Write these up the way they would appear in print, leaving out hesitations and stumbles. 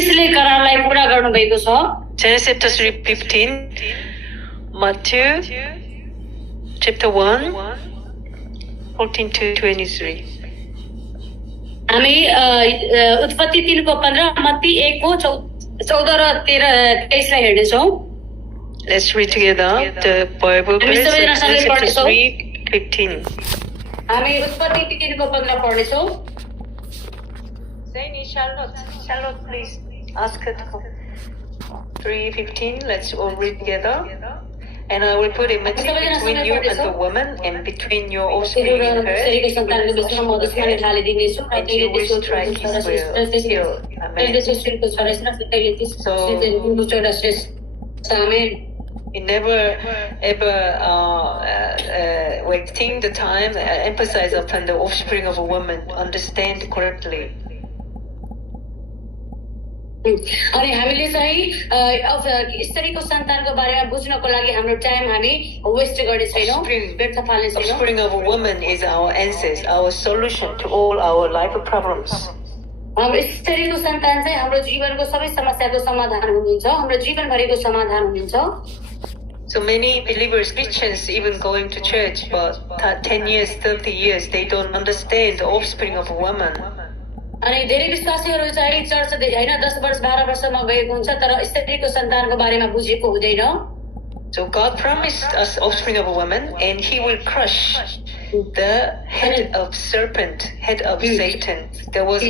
यसले करारलाई पूरा गर्नु भएको छ Genesis chapter 15, Matthew chapter 1, 14 to 23. हामी उत्पत्ति 3 को 15 मत्ती 1 को 14 र 23 लाई हेर्नेछौँ Let's read together the Bible verse of Genesis chapter 3, 15. हामी उत्पत्ति 3 को 15 पढ्नेछौँ Zaini, Charlotte, please ask her to come. 3:15. Let's all read together. And I will put a matching between you and the woman, and between your offspring and her. And you will strike his heel. Amen. So you never ever wasting the time emphasize upon the offspring of a woman. Understand correctly. अनि हामीले चाहिँ स्त्रीको सन्तानको बारेमा बुझ्नको लागि हाम्रो time हामी West गर्ने छैनौं व्यर्थ फाल्ने छैनौं Offspring of a woman is our answers, our solution to all our life problems. हाम्रो स्त्रीको सन्तान चाहिँ हाम्रो जीवनको सबै समस्याको समाधान हुनुहुन्छ हाम्रो जीवनभरिको समाधान हुनुहुन्छ So many believers, Christians, even going to church, but 10 years, 30 years, they don't understand the offspring of a woman. अनि धेरै विश्वासीहरू चाहिँ चर्च हैन 10 वर्ष 12 वर्षमा गएको हुन्छ तर स्त्रीको सन्तानको बारेमा बुझेको हुँदैन So God promised us offspring of a woman, and He will crush the head of serpent, head of Satan. There was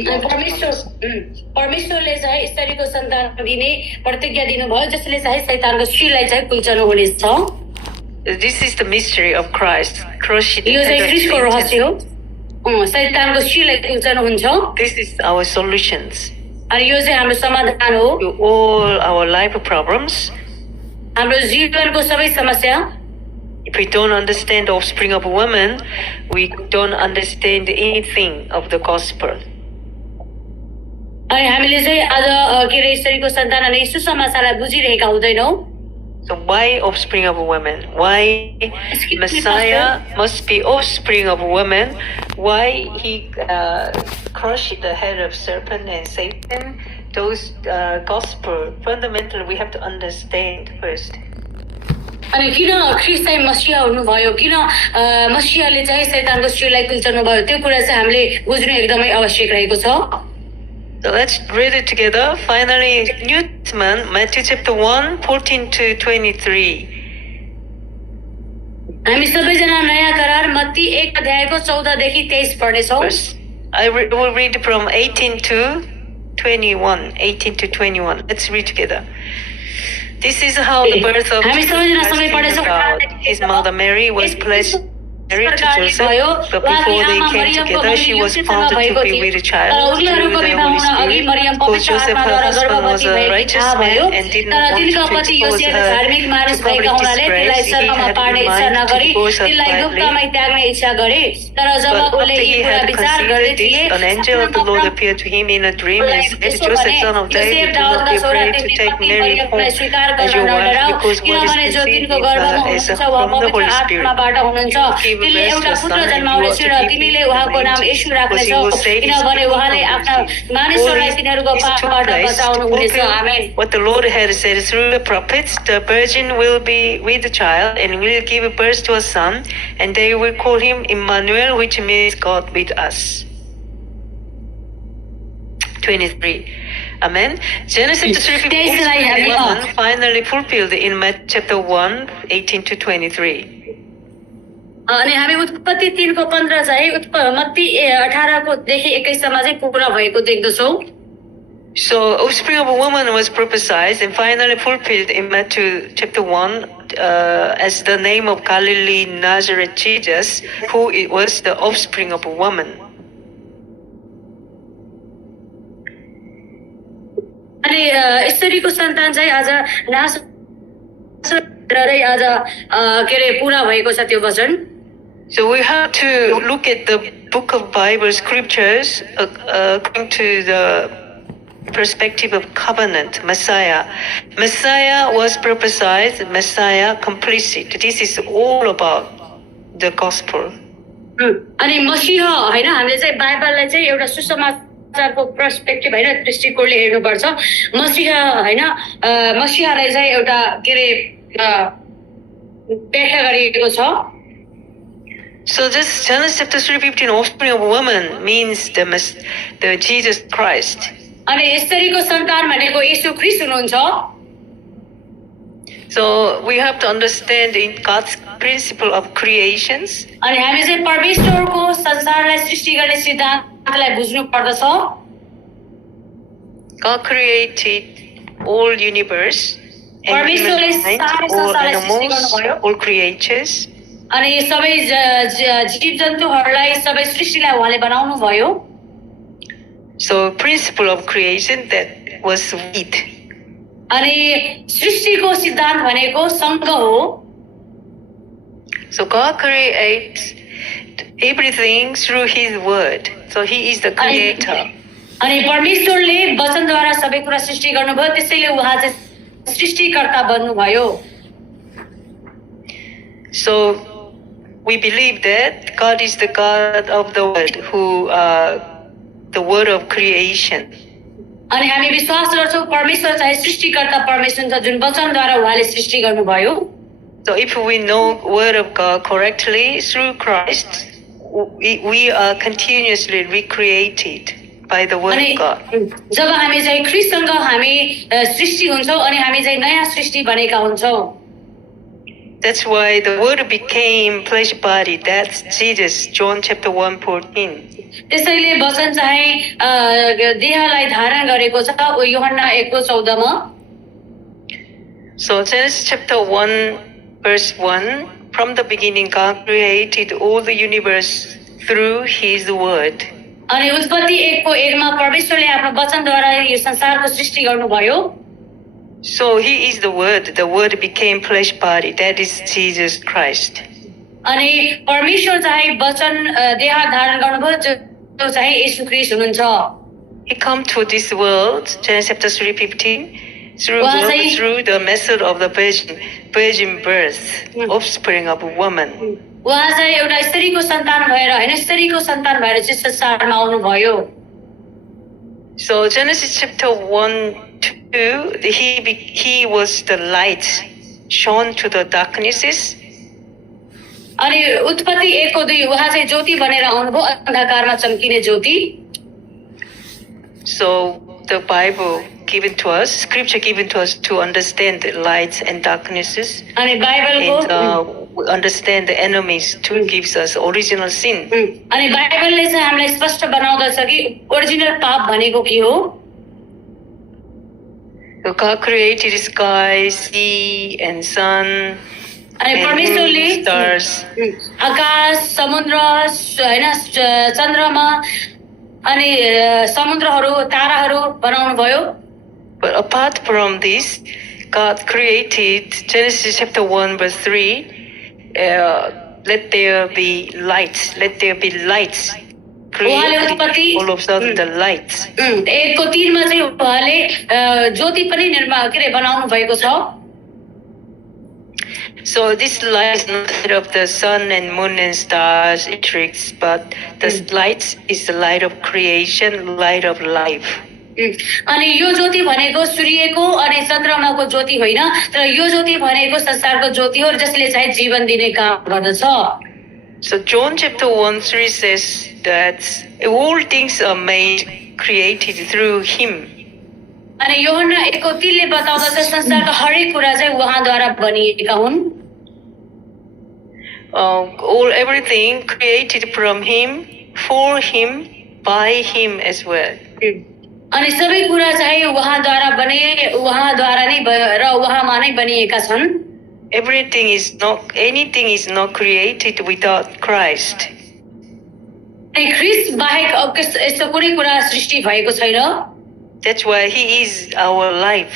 परमेश्वरले चाहिँ स्त्रीको सन्तान दिने प्रतिज्ञा दिनुभयो जसले चाहिँ शैतानको शिरलाई चाहिँ कुल्चनु हुनेछ This is the mystery of Christ, crushing the यो चाहिँ head of ख्रीष्टको रहस्य Satan. हो शैतानको शिरलाई कुल्चनु हुन्छ This is our solutions अनि यो चाहिँ हाम्रो समाधान हो to all our life problems. हाम्रो जीवनको सबै समस्या If we don't understand the offspring of a woman, we don't understand anything of the gospel. अनि हामीले चाहिँ आज के रे स्त्रीको सन्तान अनि सुसमाचारलाई बुझिरहेका हुँदैनौँ So why offspring of a woman? Why Messiah must be offspring of a woman? Why he crushed the head of serpent and Satan? Those gospel fundamentally we have to understand first. अनि किन ख्रीष्ट चाहिँ मसीहा हुनुभयो किन मसीहाले चाहिँ शैतानको शिरलाई कुल्चनु भयो त्यो कुरा चाहिँ हामीले बुझ्नु एकदमै आवश्यक रहेको छ So let's read it together. Finally, New Testament, Matthew chapter 1, 14 to 23. हामी सबैजना नयाँ करार मत्ती 1 अध्यायको 14 देखि 23 पढ्नेछौँ I will read from 18 to 21. 18 to 21. Let's read together. This is how the birth of Jesus came about. His mother Mary was pledged married to Joseph, but before they came together, she was found to be with a child through the Holy Spirit. Because Joseph, her husband, was a righteous man and did not want to expose her to public disgrace. He had in mind to divorce her quietly. But after he had considered this, an angel of the Lord appeared to him in a dream and said, Joseph, son of David, do not be afraid to take Mary home as your wife, because what is conceived in her is from the Holy Spirit. तिमीले एउटा पुत्र जन्माउनेछ र तिमीले उहाँको नाम येशू राख्नेछौ किनभने उहाँले आफ्ना मानिसहरूलाई तिनीहरूको पापबाट बचाउनुहुनेछ आमेन What the Lord had said through the prophets, the virgin will be with the child and will give birth to a son, and they will call him Emmanuel, which means God with us. 23. Amen. Genesis 3:15 finally fulfilled in Matthew chapter 1, 18 to 23. अनि हामी उत्पत्ति 3 को 15 चाहिँ मत्ती 18 को देखि 21 सम्म चाहिँ पूरा भएको देख्दछौँ So offspring of a woman was prophesied and finally fulfilled in Matthew chapter 1 as the name of Galilee Nazareth Jesus, who it was the offspring of a woman. अनि स्त्रीको सन्तान चाहिँ आज नासरतै आज के रे पूरा भएको छ त्यो वचन So we have to look at the book of Bible scriptures according to the perspective of covenant, Messiah. Messiah was prophesied, Messiah completed. This is all about the gospel. अनि मसीह हैन हामीले चाहिँ बाइबललाई चाहिँ एउटा सुसमाचार सुसमाचारको पर्सपेक्टिभ होइन दृष्टिकोणले हेर्नुपर्छ मसीहा होइन मसीहालाई चाहिँ एउटा के अरे व्याख्या गरिएको छ So this Genesis chapter 3:15, offspring of woman means the Jesus Christ. अनि यसरीको सन्तान भनेको येशू ख्रीष्ट हुनुहुन्छ So we have to understand in God's principle of creations. अनि हामी चाहिँ परमेश्वरको संसारलाई सृष्टि गर्ने सिद्धान्तलाई बुझ्नु पर्दछ God created all universe and परमेश्वरले humankind, सारा all संसारलाई सृष्टि animals, गर्नुभयो all creatures. अनि सबै जीव जन्तुहरूलाई सबै सृष्टिलाई उहाँले बनाउनु भयो So principle of creation that was with. अनि सृष्टिको सिद्धान्त भनेको सङ्घ हो So God creates everything through His word. So He is the creator. अनि परमेश्वरले वचनद्वारा सबै कुरा सृष्टि गर्नुभयो त्यसैले उहाँ चाहिँ सृष्टिकर्ता बन्नुभयो So we believe that God is the God of the word, who the word of creation. अनि हामी विश्वास गर्छौँ परमेश्वर चाहिँ सृष्टिकर्ता परमेश्वर हुन्छ जुन वचनद्वारा उहाँले सृष्टि गर्नुभयो So if we know word of God correctly through Christ, we are continuously recreated by the word अनि of God. जब हामी चाहिँ ख्रीष्टसँग हामी सृष्टि हुन्छौँ अनि हामी चाहिँ नयाँ सृष्टि बनेका हुन्छौँ That's why the word became flesh body. That's Jesus, John chapter 1:14. त्यसैले वचन चाहिँ देहलाई धारण गरेको छ यूहन्ना 1:14 मा So Genesis chapter 1:1, from the beginning God created all the universe through His word. अनि उत्पत्ति 1:1 मा परमेश्वरले आफ्नो वचनद्वारा यो संसारको सृष्टि गर्नुभयो So He is the word. The word became flesh body. That is Jesus Christ. अनि परमेश्वर चाहिँ वचन देह धारण गर्नुभयो जो चाहिँ येशू ख्रीष्ट हुनुहुन्छ He come to this world, Genesis chapter 3:15, through the method of the virgin birth, offspring of a woman. उहाँ चाहिँ एउटा स्त्रीको सन्तान भएर होइन स्त्रीको सन्तान भएर चाहिँ संसारमा आउनुभयो So Genesis chapter 1:2, he was the light shone to the darknesses. अनि उत्पत्ति 1:2 उहाँ चाहिँ ज्योति बनेर आउनुभयो अन्धकारमा चम्किने ज्योति So the Bible given to us, scripture given to us to understand the lights and darknesses, अनि बाइबलको and understand the enemies to gives us original sin. अनि बाइबलले चाहिँ हामीलाई स्पष्ट बनाउँदछ कि ओरिजिनल पाप भनेको के हो So God created sky, sea, and sun, अनि and परमेश्वरले moon, stars. आकाश समुद्र होइन चन्द्रमा अनि समुद्रहरू ताराहरू बनाउनु भयो But apart from this, God created, Genesis chapter 1:3, let there be lights, let there be lights. Created all of a sudden the lights. 1:3 मा चाहिँ उहाँले ज्योति पनि निर्माण के अरे बनाउनु भएको छ So this light is not that of the sun and moon and stars, electrics, but the light is the light of creation, light of life. अनि यो ज्योति भनेको सूर्यको अनि चन्द्रमाको ज्योति होइन तर यो ज्योति भनेको संसारको ज्योति हो जसले चाहिँ जीवन दिने काम गर्दछ So John chapter 1:3 says that all things are made, created through Him. अनि यूहन्ना 1:3 ले बताउँदछ संसारका हरेक कुरा चाहिँ उहाँद्वारा बनिएका हुन् Everything created from Him, for Him, by Him as well. अनि सबै कुरा चाहिँ उहाँद्वारा बने उहाँद्वारा नै र उहाँमा नै बनिएका छन् Anything is not created without Christ. अनि ख्रीष्ट बाहेक अब यस्तो कुनै कुरा सृष्टि भएको छैन That's why He is our life.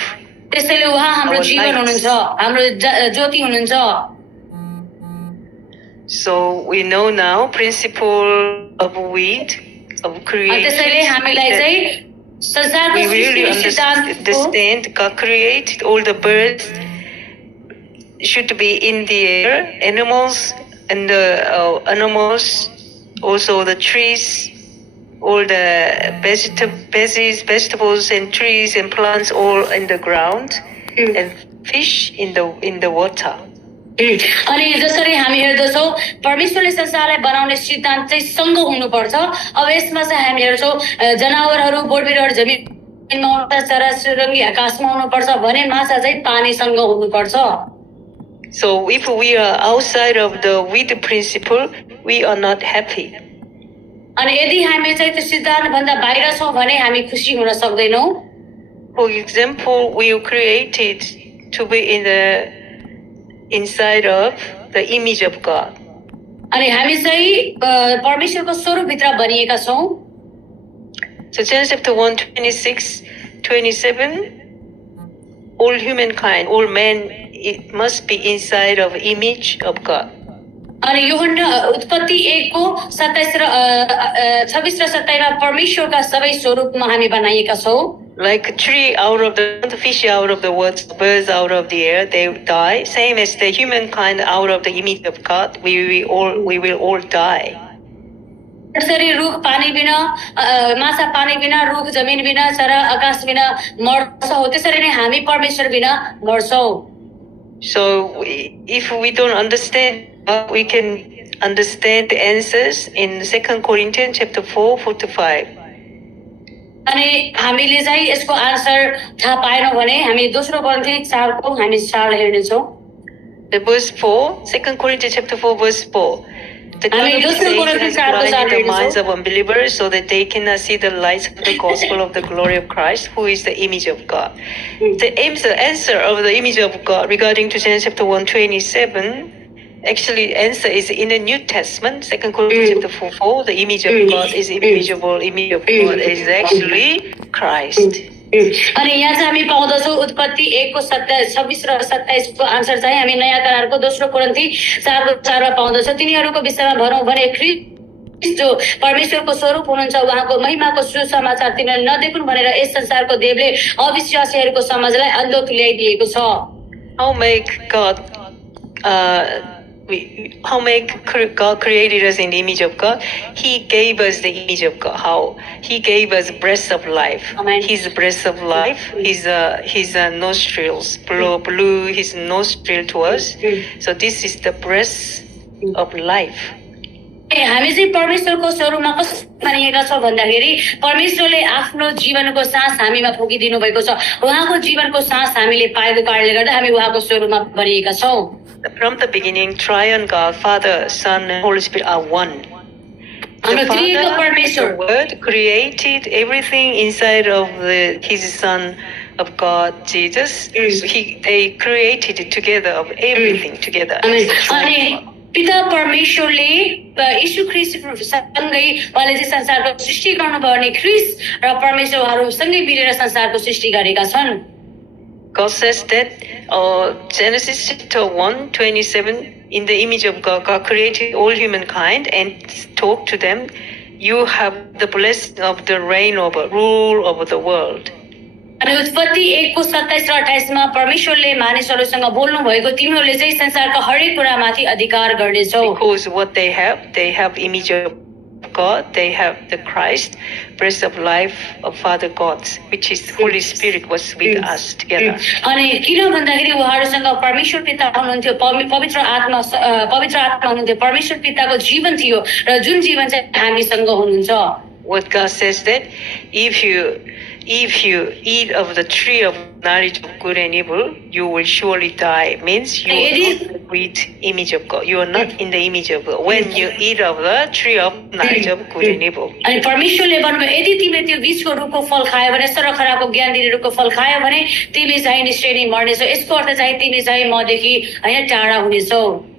त्यसैले उहाँ हाम्रो जीवन हुनुहुन्छ हाम्रो ज्योति हुनुहुन्छ So we know now principle of weed of creation. त्यसैले हामीलाई चाहिँ संसारको We really सृष्टि सिद्धान्तको understand God created all the birds should be in the air, animals and the animals, also the trees, all the vegetables and trees and plants all in the ground, and fish in the water. अनि जसरी हामी हेर्दछौँ परमेश्वरले संसारलाई बनाउने सिद्धान्त चाहिँ सँग हुनुपर्छ। अब यसमा चाहिँ हामी हेर्छौँ जनावरहरू बोटबिरुवाहरू जमिनमा हुनुपर्छ, चराचुरुङ्गी आकाशमा हुनुपर्छ भने माछा चाहिँ पानीसँग हुनुपर्छ। So if we are outside of the with principle, we are not happy. अनि यदि हामी चाहिँ त्यो सिद्धान्त भन्दा बाहिर छौँ भने हामी खुसी हुन सक्दैनौँ। For example, we are created to be in the inside of the image of God. अनि हामी चाहिँ परमेश्वरको स्वरूपभित्र बनिएका छौँ। So Genesis chapter 1:26-27, all humankind, all men, it must be inside of image of God. अनि यूहन्ना उत्पत्ति 1:27 र 26 र 27 परमेश्वरका सबै स्वरूपमा हामी बनाइएका छौँ। Like a tree out of the fish out of the woods, birds out of the air, they die. Same as the humankind out of the image of God, we will all die. जसरी रुख पानी बिना माछा पानी बिना रुख जमिन बिना चरा आकाश बिना मर्छ हो त्यसरी नै हामी परमेश्वर बिना मर्छौँ। So if we don't understand, we can understand the answers in 2 Corinthians chapter 4:4-5. अनि हामीले चाहिँ यसको आन्सर थाहा पाएनौँ भने हामी दोस्रो कोरिन्थी 4 हामी 4 हेर्नेछौँ। The verse 4, 2 Corinthians chapter 4 verse 4. The God of this age has blinded the minds of unbelievers so that they cannot see the light of the gospel of the glory of Christ, who is the image of God. The answer of the image of God regarding to Genesis chapter 1:27, actually answer is in the New Testament, 2 Corinthians chapter 4:4, the image of God is invisible, image of God is actually Christ. अनि यहाँ चाहिँ हामी पाउँदछौँ उत्पत्ति 1:26 र 27 को answer चाहिँ हामी नयाँ करारको दोस्रो कोरिन्थी 4:4 मा पाउँदछौँ। तिनीहरूको विषयमा भनौँ भने ख्रीष्ट जो परमेश्वरको स्वरूप हुनुहुन्छ उहाँको महिमाको सुसमाचार तिनीहरूले नदेखुन् भनेर यस संसारको देवले अविश्वासीहरूको समाजलाई अन्धो तुल्याइदिएको छ। How God created us in the image of God? He gave us the image of God. How He gave us breath of life. Amen. His breath of life. His nostrils blew His nostril to us. So this is the breath of life. हामी चाहिँ परमेश्वरको स्वरूपमा कसरी बनिएका छौँ भन्दाखेरि परमेश्वरले आफ्नो जीवनको सास हामीमा फुकिदिनु भएको छ। उहाँको जीवनको सास हामीले पाएको कारणले गर्दा हामी उहाँको स्वरूपमा बनिएका छौँ। From the beginning, Triune God, Father, Son, and Holy Spirit are one. The Father, the Word, created everything inside of His Son of God, Jesus. They created it together, of everything together. पिता परमेश्वरले यीशु ख्रीष्टसँगै उहाँले चाहिँ संसारको सृष्टि गर्नुभयो भने ख्रीष्ट र परमेश्वर उहाँहरू सँगै मिलेर संसारको सृष्टि गरेका छन्। God says that Genesis chapter 1:27, in the image of God, God created all humankind and talked to them, you have the blessing of the reign over, rule over the world. अनि उत्पत्ति 1:27 र 28 मा परमेश्वरले मानिसहरूसँग बोल्नु भएको तिमीहरूले चाहिँ संसारको हरेक कुरामाथि अधिकार गर्नेछौ। Because what they have image of God, they have the Christ, breath of life of Father God, which is Holy Spirit was with us together. अनि किन भन्दाखेरि उहाँहरूसँग परमेश्वर पिता हुनुहुन्थ्यो, पवित्र आत्मा हुनुहुन्थ्यो, परमेश्वर पिताको जीवन थियो र जुन जीवन चाहिँ हामीसँग हुनुहुन्छ। What God says that if you eat of the tree of knowledge of good and evil, you will surely die. Means you are not with image of God. You are not in the image of God. When you eat of the tree of knowledge of good and evil. अनि परमेश्वरले भन्नुभयो यदि तिमीले त्यो बीचको रुखको फल खायो भने सरखराको ज्ञान दिने रुखको फल खायो भने तिमी चाहिँ निश्चय नै मर्नेछौ। यसको अर्थ चाहिँ तिमी चाहिँ मदेखि हैन टाढा हुनेछौ।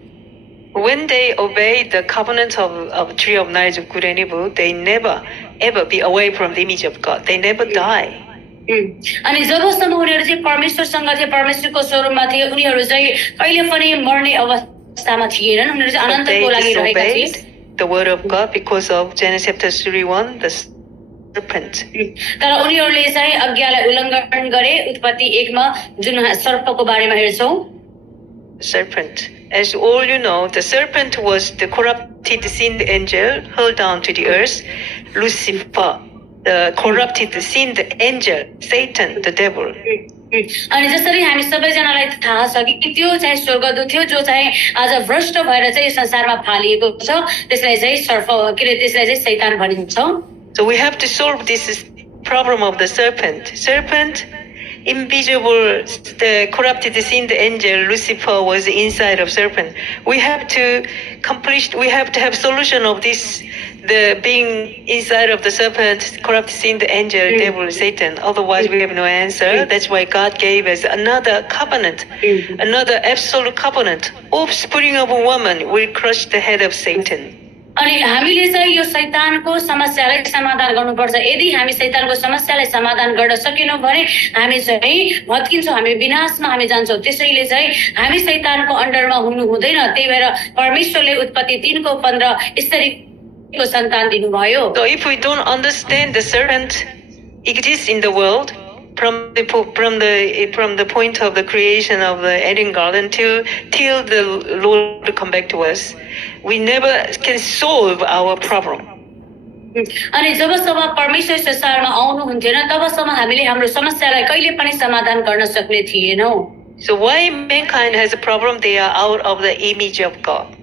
When they obey the covenant of tree of knowledge of good and evil, they never ever be away from the image of God. They never die. अनि जबसम्म उनीहरू चाहिँ परमेश्वरसँग थिए, परमेश्वरको स्वरूपमा थिए, उनीहरू चाहिँ कहिले पनि मर्ने अवस्थामा थिएनन्। उनीहरू चाहिँ अनन्तको लागि रहेका थिए। The word of God because of Genesis chapter 3:1, the serpent. तर उनीहरूले चाहिँ आज्ञालाई उल्लङ्घन गरे। उत्पत्ति 1 मा जुन सर्पको बारेमा हेर्छौं। Serpent. As all you know, the serpent was the corrupted sinned angel hurled down to the earth. Lucifer, the corrupted, sinned angel, Satan, the devil. अनि जसरी हामी सबैजनालाई थाहा छ कि त्यो चाहिँ स्वर्गदूत थियो जो चाहिँ आज भ्रष्ट भएर चाहिँ संसारमा फालिएको छ त्यसलाई चाहिँ सर्प के अरे त्यसलाई चाहिँ शैतान भनिन्छ So we have to solve this problem of the serpent. Serpent, invisible, the corrupted, sinned angel Lucifer was inside of serpent. We have to have solution of this, the being inside of the serpent, corrupt, sinned angel, devil, Satan. Otherwise, we have no answer. That's why God gave us another covenant, another absolute covenant. Offspring of a woman will crush the head of Satan. अनि हामीले चाहिँ यो शैतानको समस्यालाई समाधान गर्नुपर्छ यदि हामी शैतानको समस्यालाई समाधान गर्न सकेनौं भने हामी चाहिँ भत्किन्छौं हामी विनाशमा हामी जान्छौं त्यसैले चाहिँ हामी शैतानको अन्डरमा हुनु हुँदैन त्यही भएर परमेश्वरले उत्पत्ति 3 को 15 स्त्रीको सन्तान दिनुभयो So if we don't understand the serpent exists in the world from the point of the creation of the Eden garden till the Lord come back to us, we never can solve our problem. अनि जबसम्म परमेश्वर संसारमा आउनुहुन्थेन तबसम्म हामीले हाम्रो समस्यालाई कहिले पनि समाधान गर्न सक्ने थिएनौं So why mankind has a problem? They are out of the image of God.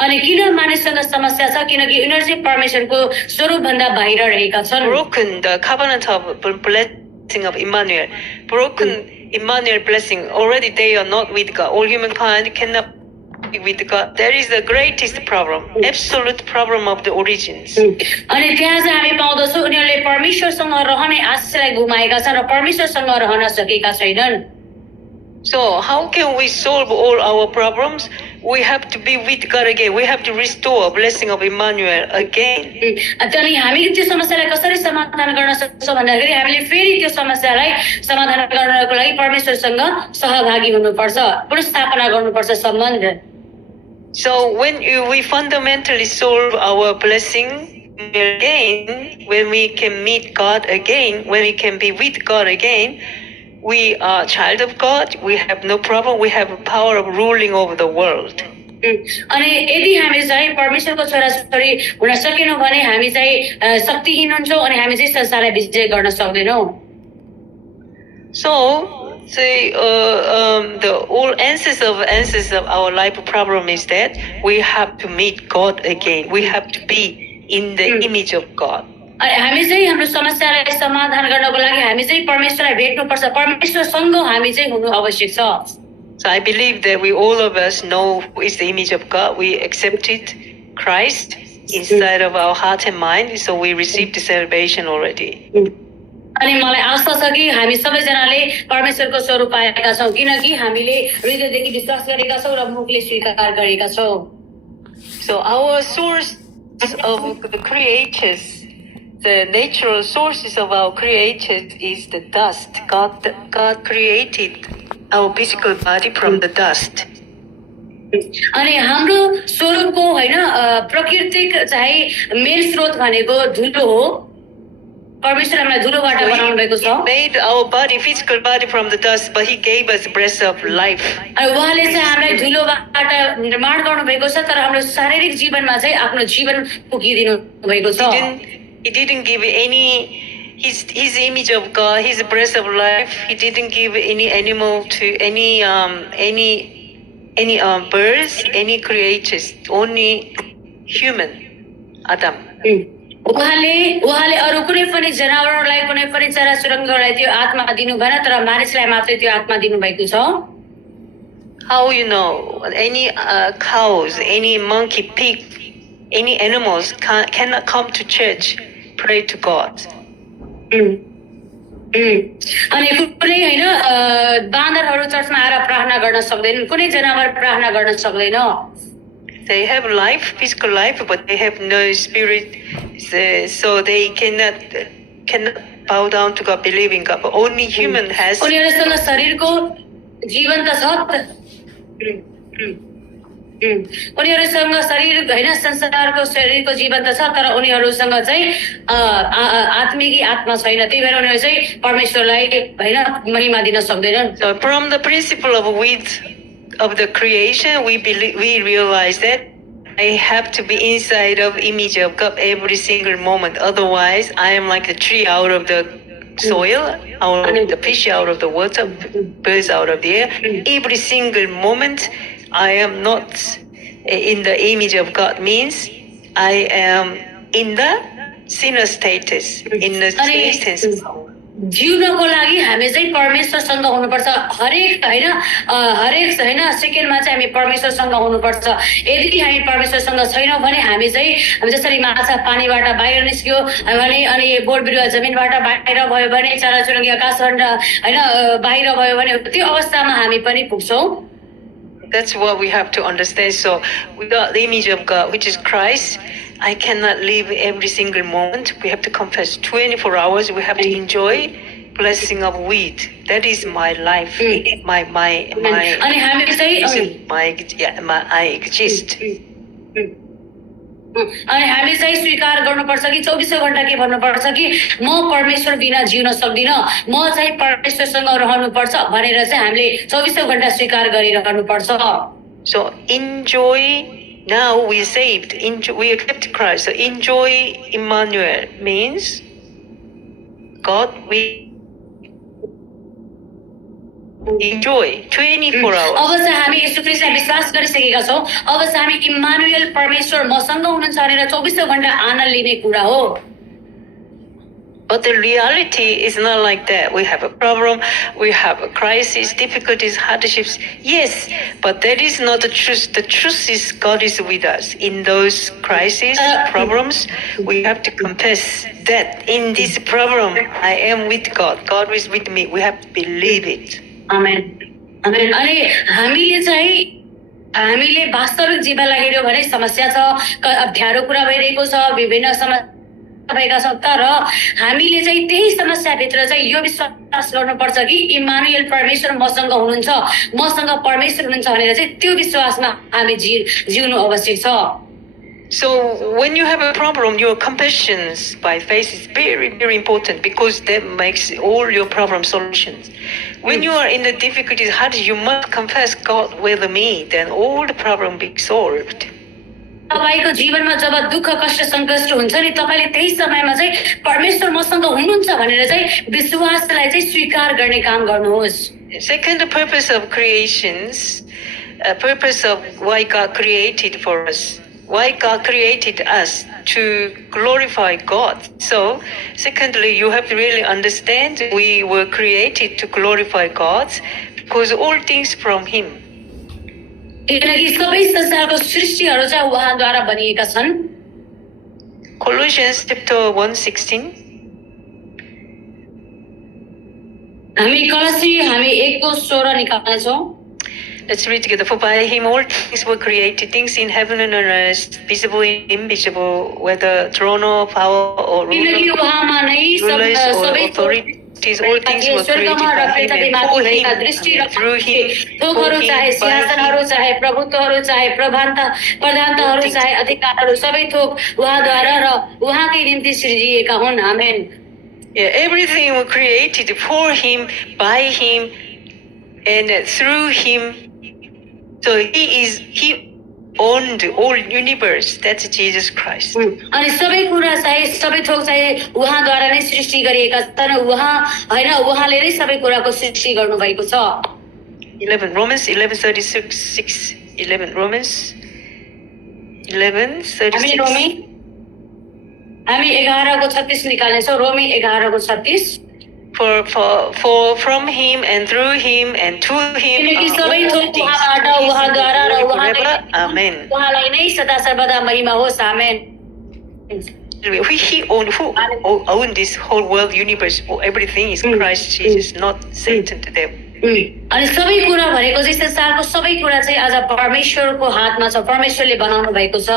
अनि किन मानिससँग समस्या छ किनकि उनीहरु चाहिँ परमेश्वरको स्वरूप भन्दा बाहिर रहेका छन् Broken the covenant of blessing of Emmanuel. Broken Emmanuel blessing. Already they are not with God. All humankind cannot be with God. That is the greatest problem. Absolute problem of the origins. अनि त्यहाँ चाहिँ हामी पाउँदछौं उनीहरुले परमेश्वरसँग रहने आशालाई गुमाएका छन् र परमेश्वरसँग रहन सकेका छैनन् So how can we solve all our problems? We have to be with God again. We have to restore blessing of Emmanuel again. अनि हामी त्यो समस्यालाई कसरी समाधान गर्न सक्छौं भन्दाखेरि हामीले फेरि त्यो समस्यालाई समाधान गर्नको लागि परमेश्वरसँग सहभागी हुनुपर्छ पुनर्स्थापना गर्नुपर्छ सम्बन्ध So when we fundamentally solve our blessing again, when we can meet God again, when we can be with God again, we are child of God, we have no problem, we have power of ruling over the world. अनि यदि हामी चाहिँ परमेश्वरको छोराछोरी हुन सकेनौं भने हामी चाहिँ शक्तिहीन हुन्छौं अनि हामी चाहिँ संसारलाई विजय गर्न सक्दैनौं So the all answers of our life problem is that we have to meet God again. We have to be in the image of God. हामी चाहिँ हाम्रो समस्यालाई समाधान गर्नको लागि हामी चाहिँ परमेश्वरलाई भेट्नुपर्छ परमेश्वरसँग हामी चाहिँ हुनु आवश्यक छ So I believe that all of us know who is the image of God. We accepted Christ inside of our heart and mind, so we received the salvation already. अनि मलाई आशा छ कि हामी सबैजनाले परमेश्वरको स्वरूप पाएका छौं किनकि हामीले हृदयदेखि विश्वास गरेका छौं र मुखले स्वीकार गरेका छौं So our source of the creators, the natural sources of our creators is the dust. God created our physical body from the dust. अनि हाम्रो स्वरूपको हैन प्राकृतिक चाहिँ मेल स्रोत भनेको धुलो हो परमेश्वर हामीलाई धुलोबाट बनाउनु भएको छ He made our body, physical body from the dust, but He gave us breath of life. अनि उहाँले चाहिँ हामीलाई धुलोबाट निर्माण गर्नु भएको छ तर हाम्रो शारीरिक जीवनमा चाहिँ आफ्नो जीवन फुकिदिनु भएको छ He didn't give his image of God, his breath of life. He didn't give any animal to any birds, any creatures. Only human, Adam. उहाँले अरु कुनै पनि जनावरलाई कुनै पनि चराचुरुङ्गीलाई त्यो आत्मा दिनु भएन तर मानिसलाई मात्रै त्यो आत्मा दिनु भएको छ How you know? Any cows, any monkey, pig, any animals cannot come to church, pray to God. अनि कुनै हैन बाँदरहरु चर्चमा आएर प्रार्थना गर्न सक्दैनन् कुनै जनावर प्रार्थना गर्न सक्दैन They have life, physical life, but they have no spirit, so they cannot bow down to God, believe in God. But only human has. उनीहरुसँग शरीरको जीवन त छ उनीहरुसँग शरीर हैन संसारको शरीरको जीवन त छ तर उनीहरुसँग चाहिँ आत्मिक आत्मा छैन त्यही भएर उनीहरु चाहिँ परमेश्वरलाई हैन महिमा दिन सक्दैनन् So from the principle of width of the creation, we realize that I have to be inside of image of God every single moment. Otherwise, I am like the tree out of the soil, out of the fish out of the water, birds out of the air. Every single moment, I am not in the image of God means I am in the sinner status, in the status. जिउनको लागि हामी चाहिँ परमेश्वरसँग हुनुपर्छ हरेक हैन सेकेन्डमा चाहिँ हामी परमेश्वरसँग हुनुपर्छ यदि हामी परमेश्वरसँग छैनौं भने हामी जसरी माछा पानीबाट बाहिर निस्क्यो भने अनि बोट बिरुवा जमिनबाट बाहिर भयो भने चराचुरुङ्गी आकाशबाट हैन बाहिर भयो भने त्यो अवस्थामा हामी पनि पुग्छौं. That's what we have to understand. So without the image of God, which is Christ, I cannot live every single moment. We have to confess 24 hours. We have to enjoy blessing of wheat. That is my life. I exist. अनि हामी चाहिँ स्वीकार गर्नुपर्छ कि 24 घण्टा के भन्नुपर्छ कि म परमेश्वर बिना जिउन सक्दिन म चाहिँ परमेश्वरसँग रहनुपर्छ भनेर चाहिँ हामीले 24 घण्टा स्वीकार गरिरहनुपर्छ. So enjoy. Now we saved. We accept Christ. So enjoy Emmanuel means God we enjoy 24 hours. अब चाहिँ हामी येशू ख्रीष्टलाई विश्वास गरिसकेका छौं. अब चाहिँ हामी इम्मानुएल परमेश्वर मसँग हुनुहुन्छ भनेर 24 घण्टा आनन्द लिने कुरा हो. But the reality is not like that. We have a problem, we have a crisis, difficulties, hardships. Yes, but that is not the truth. The truth is God is with us. In those crises, problems, we have to confess that in this problem, I am with God. God is with me. We have to believe it. Amen. Amen. अनि हामीले वास्तविक जीवनलाई हेर्यो भने समस्या छ, अप्ठ्यारो कुरा भइरहेको छ, विभिन्न समस्या भएका छ तर हामीले चाहिँ त्यही समस्याभित्र चाहिँ यो विश्वास गर्नुपर्छ कि इम्मानुएल परमेश्वर मसँग हुनुहुन्छ मसँग परमेश्वर हुनुहुन्छ भनेर चाहिँ त्यो विश्वासमा हामी जिउनु आवश्यक छ. So when you have a problem, your confessions by faith is very, very important because that makes all your problem solutions. When you are in the difficulties, you must confess God with me, then all the problem be solved. तपाईको जीवनमा जब दुःख कष्ट संकष्ट हुन्छ नि तपाईले त्यही समयमा चाहिँ परमेश्वर मसँग हुनुहुन्छ भनेर चाहिँ विश्वासलाई चाहिँ स्वीकार गर्ने काम गर्नुहोस्. Second purpose of creations, purpose of why God created for us. Why God created us to glorify God. So, secondly, you have to really understand we were created to glorify God because all things from Him. किनकि सबै संसारको सृष्टिहरू चाहिँ उहाँद्वारा बनिएका छन्. Colossians chapter 1:16. हामी 1:16 निकाल्ने छौं. Let's read together. For by Him all things were created, things in heaven and on earth, visible and invisible, whether throne or power or rulers or authorities, all things were created by Him and for Him, through Him, चाहे सिंहासनहरू चाहे प्रभुत्वहरू चाहे प्रधानताहरू चाहे अधिकारहरू सबै थोक उहाँद्वारा र उहाँकै निम्ति सृजिएका हुन्. आमेन. Everything was created for Him, by Him, and through Him. So He owned all universe. That's Jesus Christ. अनि सबै कुरा चाहिँ सबै थोक चाहिँ उहाँद्वारा नै सृष्टि गरिएका छन्. उहाँले नै सबै कुराको सृष्टि गर्नु भएको छ. 11 Romans 11:36 11 Romans 11:36 हामी 11:36 निकाल्ने छौं. रोमी 11:36. For from Him and through Him and to Him Amen. उहाँलाई नै सदा सर्वदा महिमा होस्. आमेन. He owned this whole world, universe, everything is Christ Jesus, not Satan to them. अनि सबै कुरा भनेको चाहिँ संसारको सबै कुरा चाहिँ आज परमेश्वरको हातमा छ. परमेश्वरले बनाउनु भएको छ.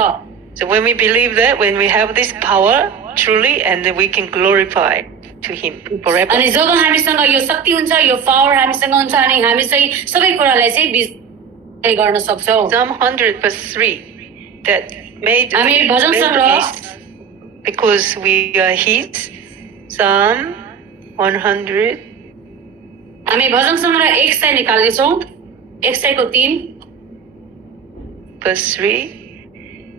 So when we believe that, when we have this power truly, and then we can glorify to Him forever. अनि जब हामीसँग यो शक्ति हुन्छ, यो पावर हामीसँग हुन्छ अनि हामी चाहिँ सबै कुरालाई चाहिँ विजय गर्न सक्छौं. Psalm 100:3 that made हामी भजन सङ्ग्रह because we are His. Psalm 100. हामी भजन सङ्ग्रह 100 निकाल्ने छौं. 100:3 verse 3.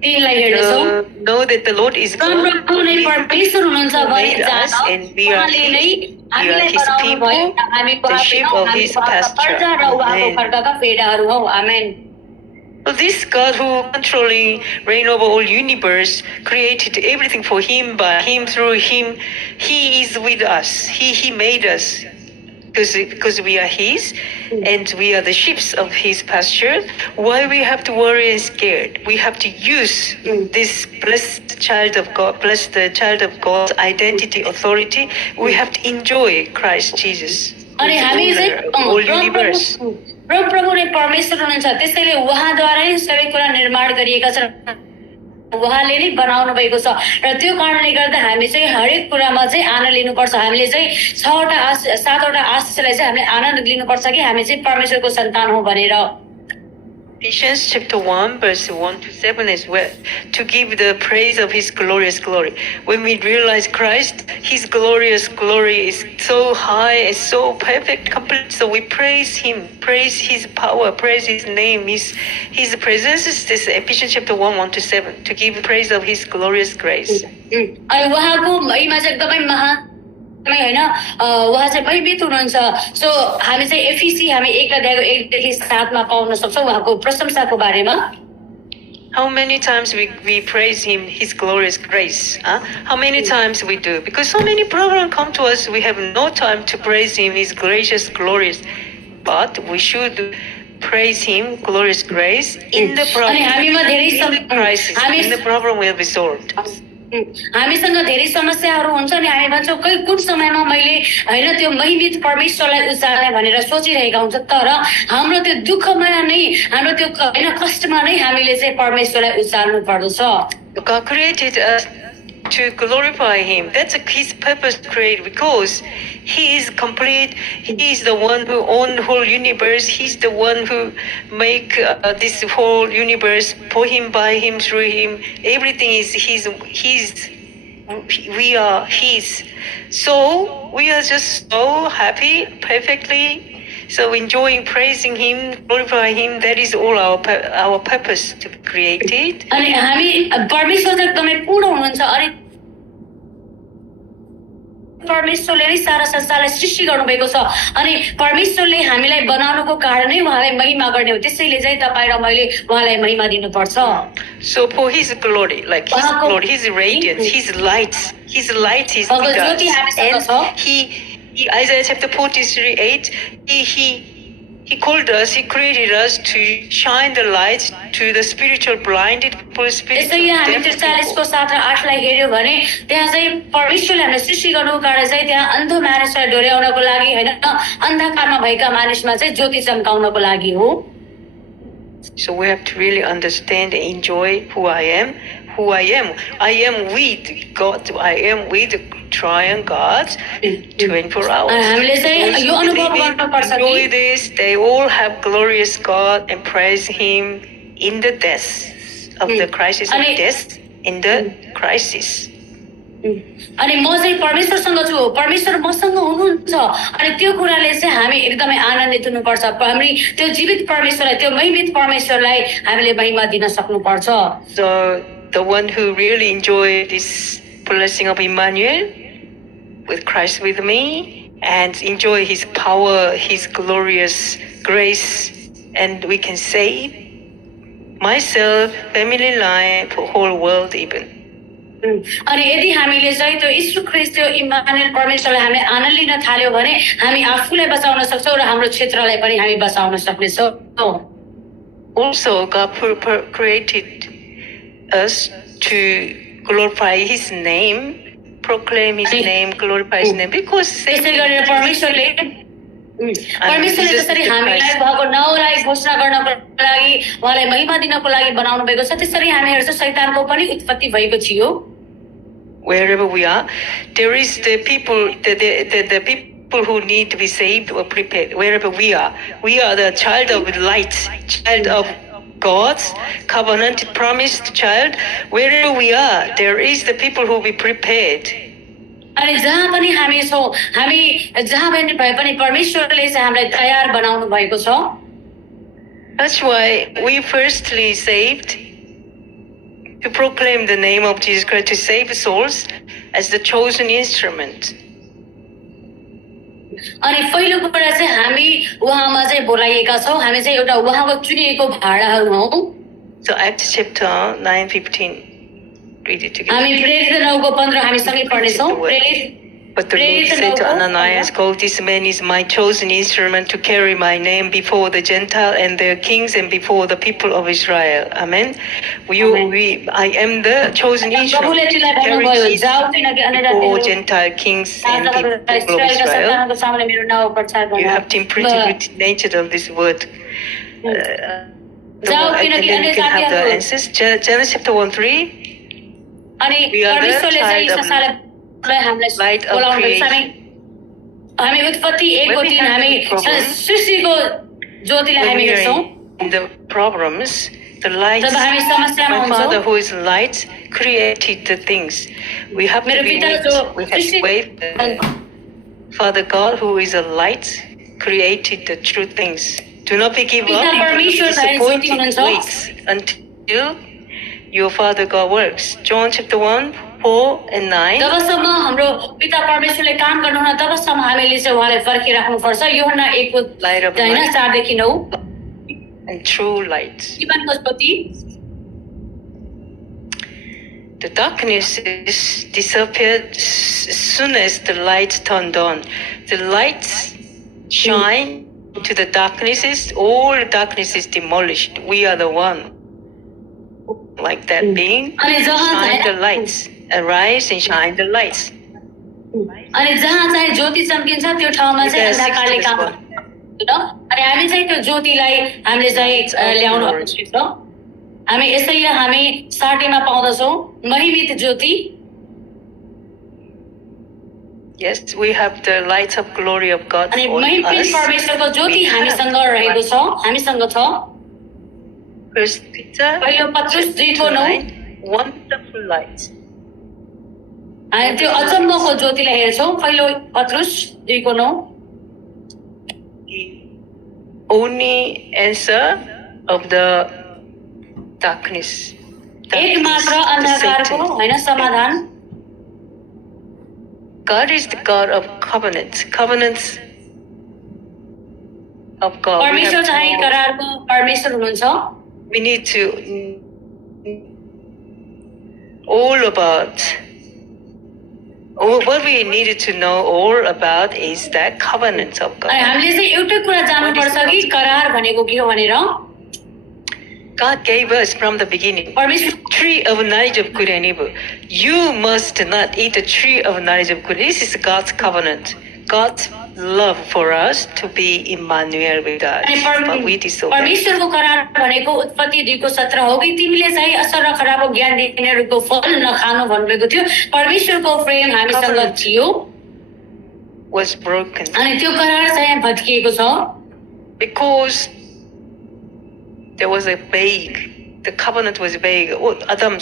तिनलाई हेर्दछौँ know that the Lord is God, प्रभु नै परमेश्वर हुनुहुन्छ who भने made us, जान and we are उहाँले नै His. We are हामीलाई His बनाउनु people, भयो हामी the उहाँकै sheep हौ of हामी His उहाँका pasture. प्रजा र उहाँको Amen. खड्काका भेडाहरू हौ आमेन So this God who controlling reign over all universe created everything for Him, by Him, through Him. He is with us. He made us. Because we are His, and we are the sheep of His pasture. Why we have to worry and scared? We have to use this blessed child of God, blessed child of God's identity, authority. We have to enjoy Christ Jesus, अनि हामी चाहिँ all universe. प्रभु नै परमेश्वर हुनुहुन्छ त्यसैले उहाँद्वारा नै सबै कुरा निर्माण गरिएका छन् उहाँले नै बनाउनु भएको छ र त्यो कारणले गर्दा हामी चाहिँ हरेक कुरामा चाहिँ आनन्द लिनुपर्छ हामीले चाहिँ 7वटा आशिषलाई चाहिँ हामीले आनन्द लिनुपर्छ कि हामी चाहिँ परमेश्वरको सन्तान हौ भनेर Ephesians chapter 1 verse 1 to 7 as well, to give the praise of His glorious glory. When we realize Christ, His glorious glory is so high and so perfect, complete. So we praise Him, praise His power, praise His name, His presence. This Ephesians chapter 1 to 7, to give praise of His glorious grace. अनि उहाँको महिमा चाहिँ एकदमै महान होइन उहाँ चाहिँ भयभीत हुनुहुन्छ सो हामी चाहिँ एफिसी हामी 1 अध्यायको 1 देखि 7 मा पाउन सक्छौँ उहाँको प्रशंसाको बारेमा How many times we praise Him, His glorious grace? How many times we do? Because so many problems come to us, we have no time to praise Him, His gracious, glorious. But we should praise Him, glorious grace, in the problem. In the crisis, in the problem will be solved. हामीसँग धेरै समस्याहरू हुन्छ नि हामी भन्छौँ कुन समयमा मैले हैन त्यो महिमित परमेश्वरलाई उचाल्ने भनेर सोचिरहेका हुन्छ तर हाम्रो त्यो दुःखमा नै हाम्रो त्यो हैन कष्टमा नै हामीले चाहिँ परमेश्वरलाई उचाल्नु पर्दछ God created us to glorify Him. That's His purpose to create, because He is complete. He is the one who owns the whole universe. He's the one who make this whole universe for Him, by Him, through Him. Everything is His. We are His. So we are just so happy, perfectly. So enjoying, praising Him, glorifying Him. That is all our purpose to be created. अनि हामी परमेश्वर चाहिँ एकदमै पूर्ण हुनुहुन्छ अनि परमेश्वरले नै सारा संसारलाई सृष्टि गर्नुभएको छ अनि परमेश्वरले हामीलाई बनाउनुको कारण नै उहाँलाई महिमा गर्ने हो त्यसैले चाहिँ तपाईँ र मैले उहाँलाई महिमा दिनुपर्छ So for His glory, like His glory, His radiance, His light is with us. And He, Isaiah chapter 43:8, He called us, He created us to shine the light to the spiritual blinded people, spiritual हामी 43 को 7 र 8 लाई हेर्यो भने त्यहाँ चाहिँ परमेश्वरले हामीलाई सृष्टि गर्नुको कारण चाहिँ त्यहाँ अन्ध मानिसलाई डोर्याउनको लागि हैन अन्धकारमा भएका मानिसमा चाहिँ ज्योति चम्काउनको लागि हो So we have to really understand and enjoy who I am. I am with God. I am with the triune God 24 hours. हामीले चाहिँ यो अनुभव गर्नुपर्छ कि enjoy this. They all have glorious God and praise Him in the death of the crisis of death, in the crisis. अनि म चाहिँ परमेश्वरसँग छु परमेश्वर मसँग हुनुहुन्छ अनि त्यो कुराले चाहिँ हामी एकदमै आनन्दित हुनुपर्छ हामी त्यो जीवित परमेश्वरलाई त्यो महिमित परमेश्वरलाई हामीले महिमा दिन सक्नुपर्छ So the one who really enjoy this blessing of Emmanuel with Christ with me and enjoy His power, His glorious grace, and we can save myself, family life, whole world even. अनि यदि हामीले चाहिँ त्यो यीशु ख्रीष्ट त्यो Immanuel परमेश्वरलाई हामीले आनन्द लिन थाल्यो भने हामी आफूलाई बचाउन सक्छौँ र हाम्रो क्षेत्रलाई पनि हामी बचाउन सक्नेछौँ Also God created us to glorify His name, proclaim His name, glorify His name, because त्यसै गरेर परमेश्वरले त्यसरी हामीलाई भएको नाउँलाई घोषणा गर्नको लागि उहाँलाई महिमा दिनको लागि बनाउनु भएको छ त्यसरी हामी हेर्छौँ शैतानको पनि उत्पत्ति भएको थियो Wherever we are, there is the people, the people who need to be saved or prepared. Wherever we are the child of light, child of God's covenant promised child. Wherever we are, there is the people who will be prepared. अनि जहाँ पनि हामी छौँ हामी जहाँ पनि भए पनि परमेश्वरले चाहिँ हामीलाई तयार बनाउनु भएको छ That's why we firstly saved to proclaim the name of Jesus Christ to save souls as the chosen instrument. अनि पहिलो कुरा चाहिँ हामी उहाँमा चाहिँ बोलाइएका छौँ हामी चाहिँ एउटा उहाँको चुनिएको भाडाहरू हौँ So Acts chapter 9:15 read it together. हामी प्रेरित 9:15 हामी सँगै पढ्नेछौँ प्रेरित But the Lord said to Ananias, "Go, this man is my chosen instrument to carry my name before the Gentile and their kings and before the people of Israel." Amen. I am the chosen instrument to carry Jesus before Gentile kings and people of Israel. You have to imprint it with the nature of this word. And then you can have the answers. Genesis chapter 1:3. We are the child of light of creation. हामी उत्पत्ति 1:3 हामी सृष्टिको ज्योतिलाई हामी हेर्छौं In the problems, the light, जब हामी समस्यामा my Father हुन्छौं who is light created the things. We have to wait. Father God who is a light created the true things. Do not be given up. Disappointed. Wait until your Father God works. John chapter 1:4-9. जबसम्म हाम्रो पिता परमेश्वरले काम गर्नुहुन्न तबसम्म हामीले चाहिँ उहाँलाई पर्खिराख्नु पर्छ यूहन्ना 1:4 देखि 9 and true light. जीवनको ज्योति The darkness is disappeared as soon as the light turned on. The lights shine into the darknesses. All the darkness is demolished. We are the one. Like that being, shine the lights. Arise and shine the lights. अनि जहाँ चाहिँ ज्योति चम्किन्छ त्यो ठाउँमा चाहिँ अन्धकारले काम गर्दैन अनि हामी चाहिँ त्यो ज्योतिलाई हामीले चाहिँ ल्याउनु आवश्यक छ हामी यसैले हामी 60 मा पाउँदछौं महिमित ज्योति Yes, we have the light of glory of God अनि on महिमित us. परमेश्वरको ज्योति हामीसँग रहेको छ हामीसँग छ First Peter पहिलो पत्रुस 2:9 wonderful light. हामी त्यो अचम्मको ज्योतिलाई हेर्छौं पहिलो पत्रुस 2:9 The only answer of the darkness. एक मात्र अन्धकारको हैन समाधान God is the God of covenants. Covenants of God. परमेश्वर चाहिँ करारको परमेश्वर हुनुहुन्छ We need to all about what we needed to know all about is that covenant of God. अनि हामीले चाहिँ एउटै कुरा जान्नुपर्छ कि करार भनेको के हो भनेर God gave us from the beginning परमेश्वर tree of knowledge of good and evil. You must not eat the tree of knowledge of good. This is God's covenant. God's love for us to be Emmanuel with us. But we disobey. परमेश्वरको करार भनेको उत्पत्ति 2:17 हो कि तिमीले चाहिँ असल र खराबको ज्ञान दिनेहरूको फल नखानु भन्नुभएको थियो परमेश्वरको प्रेम हामीसँग थियो Was broken अनि त्यो करार चाहिँ भत्किएको छ because there was a vague. The covenant was vague. Adam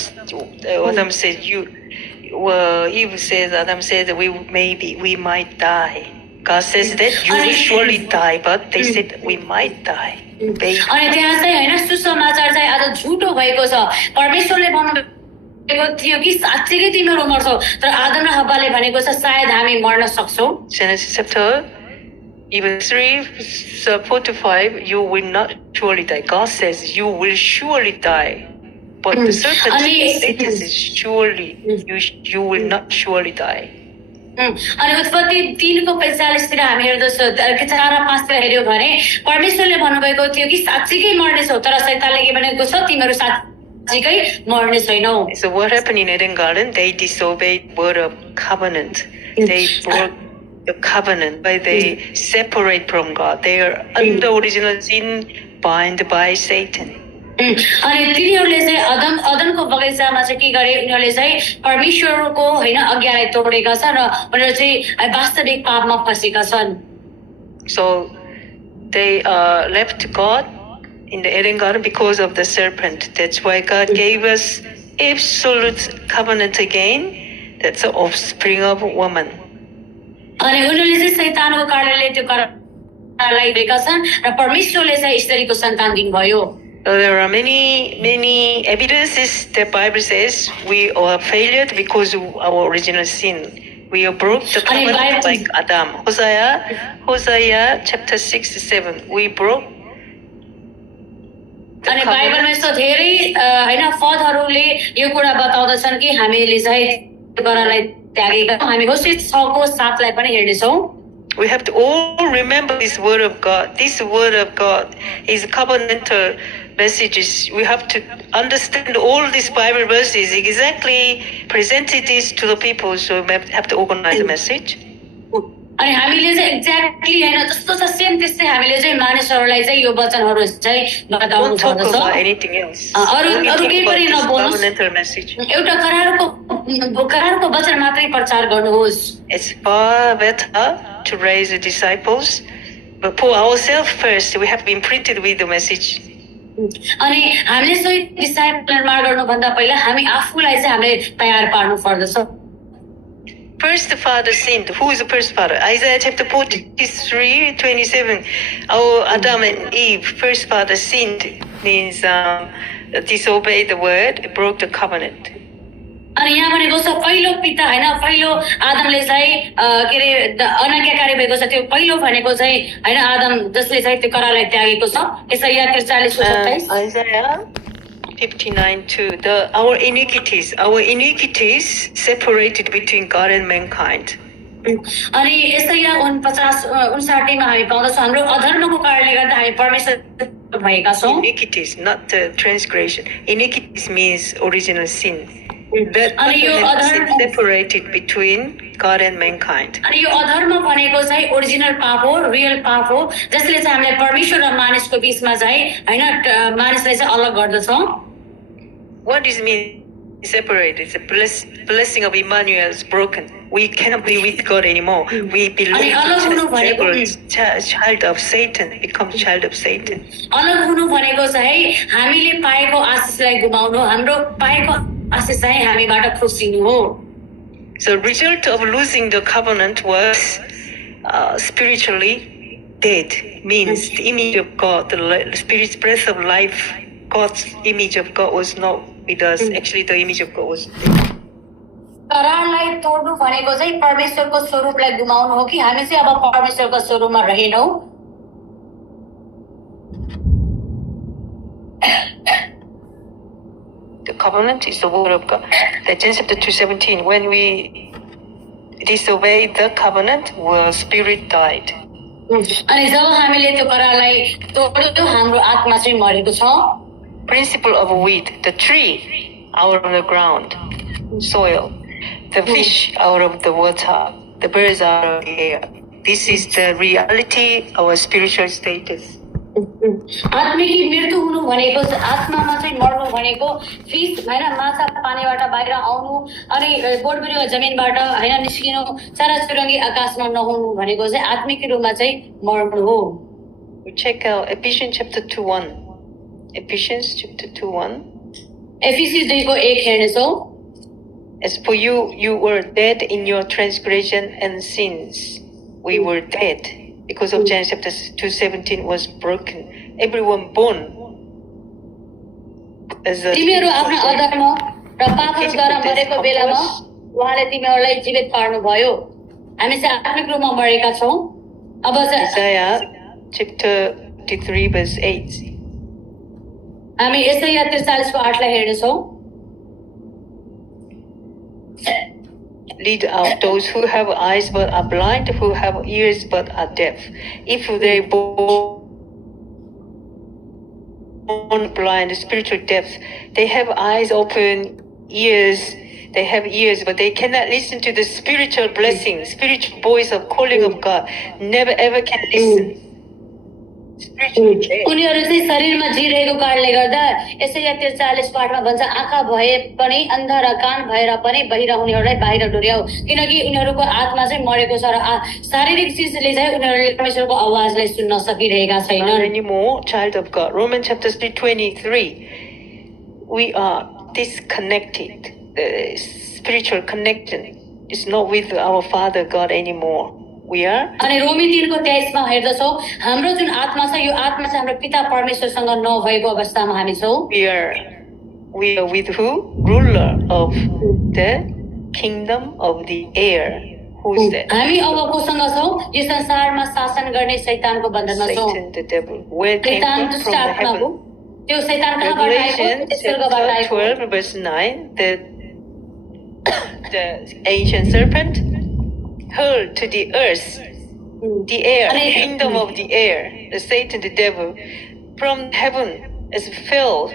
said Eve says Adam said that we might die. God says that you will surely die, but they said we might die. अनि त्यहाँ चाहिँ हैन सुसमाचार चाहिँ आज झुटो भएको छ परमेश्वरले भन्नुभएको थियो कि साच्चै तिमीहरू मर्छौ तर आदम र हव्वाले भनेको छ सायद हामी मर्न सक्छौ Genesis chapter even 3:4-5 you will not surely die. God says you will surely die. But the serpent says surely you will not surely die. अनि उत्पत्ति 3:45 तिर हामी हेर्दछौँ 4 र 5 तिर हेर्यो भने परमेश्वरले भन्नुभएको थियो कि साच्चै मर्नेछौ तर शैतानले के भनेको छ तिमीहरू साच्चै मर्ने छैनौ So what happened in Eden Garden? They disobeyed word of covenant. They broke the covenant by they separate from God. They are under original sin bound by Satan. अनि तिनीहरूले चाहिँ अदनको बगैँचामा चाहिँ के गरे उनीहरूले चाहिँ परमेश्वरको हैन आज्ञालाई तोडेका छन् र उनीहरू चाहिँ वास्तविक पापमा फसेका छन् So they left God in the Eden Garden because of the serpent. That's why God gave us absolute covenant again. That's the offspring of woman. अनि उनीहरूले चाहिँ शैतानको कारणले त्यो करारलाई दिएका छन् र परमेश्वरले चाहिँ स्त्रीको सन्तान दिनुभयो There are many evidences that Bible says we are failed because of our original sin. We broke the covenant like Adam. Hosea chapter 6-7. We broke. अनि बाइबलमा यस्तो धेरै हैन पदहरूले यो कुरा बताउँदछन् कि हामीले चाहिँ गरालाई त्यागेका छौं। हामी घोषित 6:7 पनि हेर्नेछौं। We have to all remember this word of God. This word of God is covenantal messages. We have to understand all these Bible verses exactly, presented this to the people. So we have to organize the message. अनि हामीले चाहिँ exactly हैन जस्तो छ same त्यस्तै हामीले चाहिँ मानिसहरूलाई चाहिँ यो वचनहरू चाहिँ बताउनु Don't talk पर्दछ। about anything else. अरु Only अरु talk केही about पनि this नबोल्नुस्। covenantal message. एउटा करारको वचन मात्रै प्रचार गर्नुहोस्। It's far better to raise the disciples, but for ourselves first, we have been imprinted with the message. अनि हामीले सोही डिसाइपल निर्माण गर्नुभन्दा पहिला हामी आफूलाई चाहिँ हामीले तयार पार्नु पर्दछ। First the father sinned. Who is the first father? Isaiah chapter 43:27. Our Adam and Eve, first father sinned, means disobeyed the word, broke the covenant. अनि यहाँ भनेको छ पहिलो पिता हैन पहिलो आदमले चाहिँ के रे अनाज्ञाकारी भएको छ। त्यो पहिलो भनेको चाहिँ हैन आदम जसले चाहिँ त्यो करारलाई त्यागेको छ। यसैया 43:27। Isaiah 59:2. Our iniquities separated between God and mankind. अनि यसैया 49:59 मा हामी पाउँदछौँ हाम्रो अधर्मको कारणले गर्दा हामी परमेश्वर भएका छौँ। Iniquities, not transgression. Iniquities means original sin. That sin separated between God and mankind. अनि यो अधर्म भनेको चाहिँ ओरिजिनल पाप हो, रियल पाप हो, जसले चाहिँ हामीलाई परमेश्वर र मानिसको बीचमा चाहिँ हैन मानिसलाई चाहिँ अलग गर्दछ। What does it mean separate? It's a blessing of Emmanuel is broken. We cannot be with God anymore. We belong to child of Satan, become child of Satan. अलग हुनु भनेको चाहिँ हामीले पाएको आशीषलाई गुमाउनु, हाम्रो पाएको आशीष चाहिँ हामीबाट खोसिनु हो। The result of losing the covenant was spiritually dead. Means the image of God, the spirit's breath of life, God's image of God was not with us. Actually, the image of God was dead. करारलाई तोड्नु भनेको चाहिँ परमेश्वरको स्वरूपलाई गुमाउनु हो कि हामी चाहिँ अब परमेश्वरको स्वरूपमा रहेनौं। The covenant is the word of God. That Genesis chapter 2:17. When we disobeyed the covenant, our spirit died. अनि जब हामीले त्यो करारलाई तोड्यौं हाम्रो आत्मा चाहिँ मरेको छ। Principle of wheat, the tree out of the ground, soil, the fish out of the water, the birds out of the air. This is the reality of our spiritual status. आत्मिकी मृत्यु हुनु भनेको आत्मामा चाहिँ मर्नु भनेको फिस हैन माछा पानीबाट बाहिर आउनु अनि बोट बिरुवा जमिनबाट हैन निस्किनु चराचुरुङ्गी आकाशमा नहुनु भनेको चाहिँ आत्मिक रूपमा चाहिँ मर्नु हो। We check out Ephesians chapter 2:1. Ephesians chapter 2:1. एफिसी 2:1 हेर्नेछौँ। As for you, you were dead in your transgression and sins. We were dead because of Genesis chapter 2:17 was broken. Everyone born as a तिमीहरू आफ्नो अधर्म र पापहरूद्वारा मरेको बेलामा उहाँले तिमीहरूलाई जीवित पार्नु भयो। हामी चाहिँ आत्मिक रूपमा मरेका छौँ। अब Isaiah chapter 33:8. हामी यसैया 43:8 हेर्नेछौँ। Lead out those who have eyes but are blind, who have ears but are deaf. If they born blind, spiritual deaf, they have eyes open, ears. They have ears, but they cannot listen to the spiritual blessing, spiritual voice of calling of God. Never ever can listen. उनीहरू चाहिँ शरीरमा जिरहेको कारणले गर्दा यसैया 43:8 भन्छ आँखा भए पनि अन्धा र कान भएर पनि बहिर उनीहरूलाई बाहिर डोर्याऊ किनकि उनीहरूको आत्मा चाहिँ मरेको छ र शारीरिक चिजले चाहिँ उनीहरूले परमेश्वरको आवाजलाई सुन्न सकिरहेका छैनन्। Anymore, child of God. Romans chapter 3:23. We are disconnected. The spiritual connection is not with our Father God anymore. We are. अनि रोमी 3:23 मा हेर्दछौँ हाम्रो जुन आत्मा छ यो आत्मा चाहिँ हाम्रो पिता परमेश्वरसँग नभएको अवस्थामा हामी छौँ. We are with who? Ruler of the kingdom of the air. Who is that? हामी अब कोसँग छौँ यो संसारमा शासन गर्ने शैतानको बन्धनमा छौँ. Satan the devil. Where came from the heaven? त्यो शैतान कहाँबाट आएको? स्वर्गबाट आएको. 12 verse 9 the ancient serpent hurled to the earth, the air, the kingdom of the air, the Satan, the devil, from heaven as fell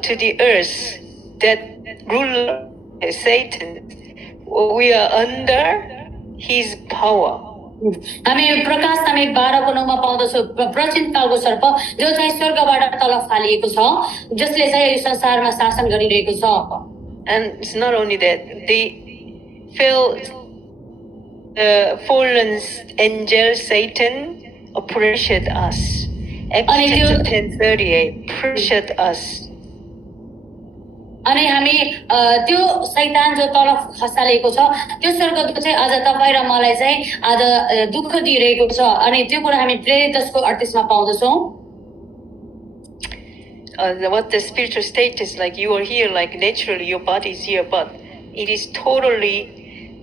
to the earth. That ruler, Satan, we are under his power. हामी प्रकाश नामे 12:9 पाउँदछौँ प्राचीन कालको सर्प जो चाहिँ स्वर्गबाट तल फालिएको छ जसले चाहिँ यो संसारमा शासन गरिरहेको छ. And it's not only that, they fell. Fallen angel Satan oppressed us. Exodus 10:38 oppressed us. अनि हामी त्यो शैतान जो तल खसालेको छ त्यो स्वर्गदूत चाहिँ आज तपाईँ र मलाई चाहिँ आज दुःख दिइरहेको छ. अनि त्यो कुरा हामी प्रेरित 10:38 मा पाउँदछौँ. What the spiritual state is like, you are here like naturally your body is here, but it is totally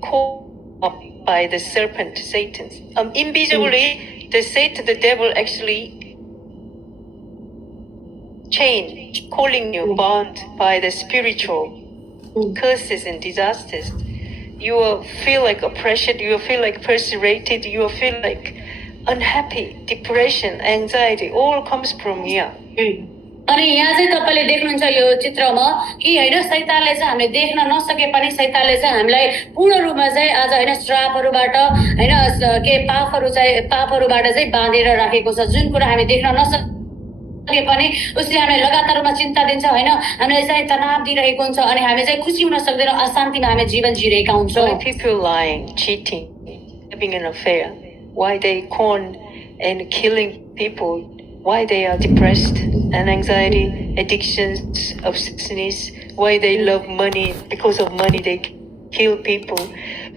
caught up by the serpent Satan. Invisibly the Satan, the devil actually chain calling you bound by the spiritual curses and disasters. You will feel like oppression, you will feel like persecuted, you will feel like unhappy, depression, anxiety, all comes from here. अनि यहाँ चाहिँ तपाईले देख्नुहुन्छ यो चित्रमा कि हैन शैतानले चाहिँ हामीले देख्न नसके पनि शैतानले चाहिँ हामीलाई पूर्ण रूपमा चाहिँ आज हैन श्रापहरुबाट हैन के पापहरुबाट चाहिँ बाँधेर राखेको छ. जुन कुरा हामी देख्न नसके पनि उसले हामीलाई लगातार रूपमा चिन्ता दिन्छ हैन हामीलाई चाहिँ तनाव दिइरहेको हुन्छ अनि हामी चाहिँ खुसी हुन सक्दैनौं अशान्तिमा हामी जीवन जिरहेका हुन्छौं. Why people lying, cheating, having an affair, why they con and killing people, why they are depressed and anxiety, addictions, obsessiveness, why they love money, because of money they kill people.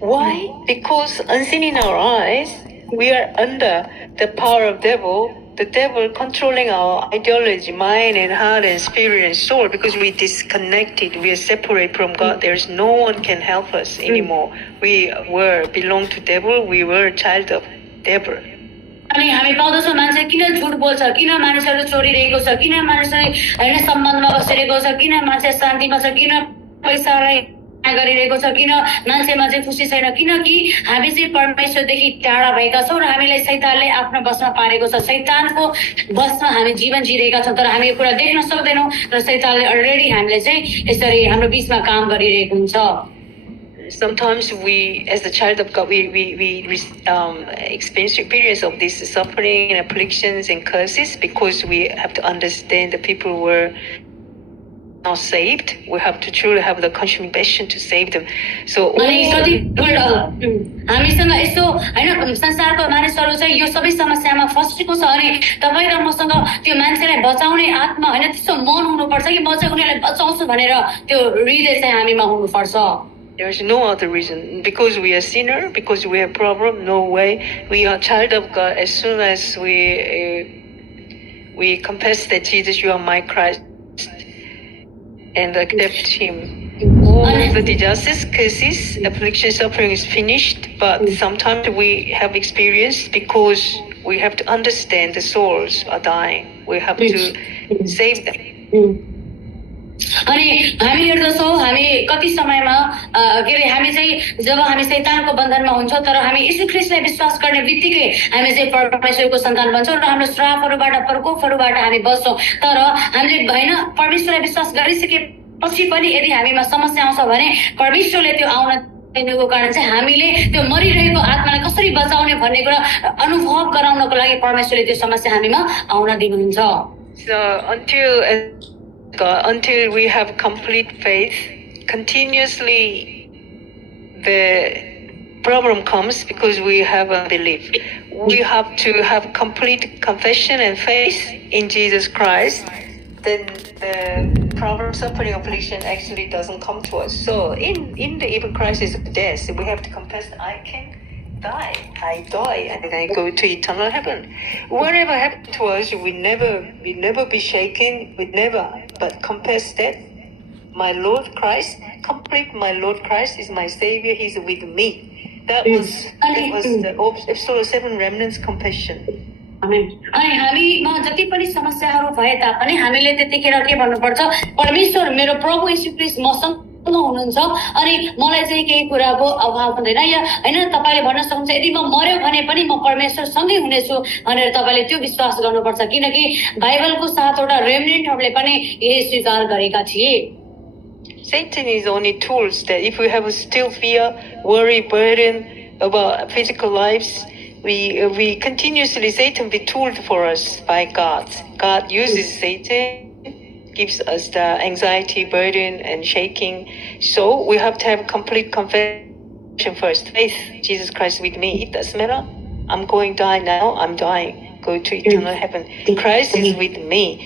Why? Because unseen in our eyes, we are under the power of devil, the devil controlling our ideology, mind and heart and spirit and soul, because we disconnected, we are separate from God. There's no one can help us anymore. We were belong to devil, we were a child of devil. अनि हामी पाउँदछौँ मान्छे किन झुट बोल्छ, किन मानिसहरू चोरिरहेको छ, किन मानिसहरू हैन सम्बन्धमा बसिरहेको छ, किन मान्छे शान्तिमा छ, किन पैसालाई गरिरहेको छ, किन मान्छेमा चाहिँ खुसी छैन, किनकि हामी चाहिँ परमेश्वरदेखि टाढा भएका छौँ र हामीलाई शैतानले आफ्नो बसमा पारेको छ. शैतानको बसमा हामी जीवन जिरहेका छौँ तर हामी यो कुरा देख्न सक्दैनौँ र शैतानले अलरेडी हामीले चाहिँ यसरी हाम्रो बीचमा काम गरिरहेको हुन्छ. Sometimes we, as a child of God, we experience of this suffering and afflictions and curses because we have to understand the people were not saved. We have to truly have the compassion to save them. So हामीसँग यस्तो हैन संसारको मानिसहरू चाहिँ यो सबै समस्यामा फसेको छ अनि तपाई र मसँग त्यो मान्छेलाई बचाउने आत्मा हैन त्यस्तो मन हुनुपर्छ कि म चाहिँ उनीलाई बचाउँछु भनेर त्यो हृदय चाहिँ हामीमा हुनुपर्छ. There's no other reason. Because we are sinner, because we have problem, no way. We are child of God. As soon as we confess that Jesus, you are my Christ, and accept Him, all the disasters, curses, affliction, suffering is finished. But sometimes we have experienced because we have to understand the souls are dying. We have to save them. अनि हामी हेर्दछौँ हामी कति समयमा के रे हामी चाहिँ जब हामी शैतानको बन्धनमा हुन्छौँ तर हामी येशू ख्रीष्टलाई विश्वास गर्ने बित्तिकै हामी चाहिँ परमेश्वरको सन्तान बन्छौँ र हाम्रो श्रापहरुबाट प्रकोपहरुबाट हामी बच्छौँ. तर हामीले हैन परमेश्वरलाई विश्वास गरिसकेपछि पनि यदि हामीमा समस्या आउँछ भने परमेश्वरले त्यो आउन दिनुको कारण चाहिँ हामीले त्यो मरिरहेको आत्मालाई कसरी बचाउने भन्ने कुरा अनुभव गराउनको लागि परमेश्वरले त्यो समस्या हामीमा आउन दिनुहुन्छ. So until we have complete faith, continuously the problem comes because we have a belief. We have to have complete confession and faith in Jesus Christ. Then the problem, suffering, affliction actually doesn't come to us. So in the even crisis of death, we have to confess that I can I die, and then I go to eternal heaven. Whatever happened to us, we never be shaken. We never, but confess that my Lord Christ, my Lord Christ is my Savior. He's with me. That was the Episode 7 Remnants confession. अनि हामीमा जति पनि समस्याहरू भए तापनि हामीले त्यतिखेर के भन्नुपर्छ, परमेश्वर मेरो प्रभु येशू ख्रीष्ट मसँग हुनुहुन्छ अनि मलाई चाहिँ केही कुराको अभाव हुँदैन या हैन। तपाईले भन्न सक्नुहुन्छ यदि म मर्यो भने पनि म परमेश्वर सँगै हुनेछु भनेर तपाईले त्यो विश्वास गर्नुपर्छ, किनकि बाइबलको 7 वटा रेमनेन्टहरूले पनि यही स्वीकार गरेका थिए। Satan is only tools that if we have still fear, worry, burden about physical lives, we continuously, Satan be tooled for us by God. God uses Satan, gives us the anxiety, burden, and shaking. So we have to have complete confession first. Faith, Jesus Christ with me. It doesn't matter. I'm going to die now. I'm dying. Go to eternal heaven. Christ is with me.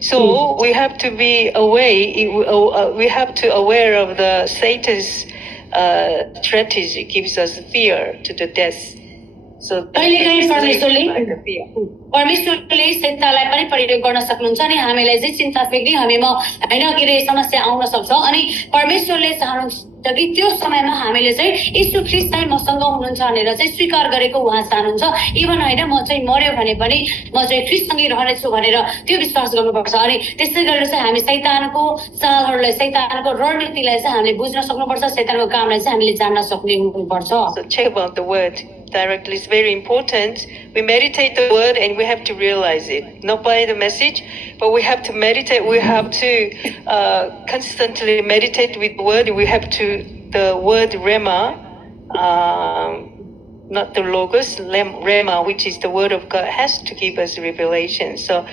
So we have to be aware. We have to aware of the Satan's strategy. Gives us fear to the death. So परमेश्वरले चिन्तालाई पनि प्रयोग गर्न सक्नुहुन्छ अनि हामीलाई चाहिँ चिन्ता फेक्ने हामीमा हैन के रे समस्या आउन सक्छ अनि परमेश्वरले चाहनुहुन्छ कि त्यो समयमा हामीले चाहिँ येशू ख्रीष्ट चाहिँ मसँग हुनुहुन्छ भनेर चाहिँ स्वीकार गरेको उहाँ चाहनुहुन्छ। इभन हैन म चाहिँ मर्यो भने पनि म चाहिँ ख्रीष्टसँगै रहनेछु भनेर त्यो विश्वास गर्नुपर्छ। अनि त्यसै गरेर चाहिँ हामी शैतानको चालहरूलाई शैतानको रणनीतिलाई चाहिँ हामीले बुझ्न सक्नुपर्छ, शैतानको कामलाई चाहिँ हामीले जान्न सक्ने हुनुपर्छ। So check about the word directly is very important. We meditate the word and we have to realize it, not by the message, but we have to meditate. We have to constantly meditate with the word. We have to, the word Rema, not the Logos, Rema, which is the word of God, has to give us revelation. So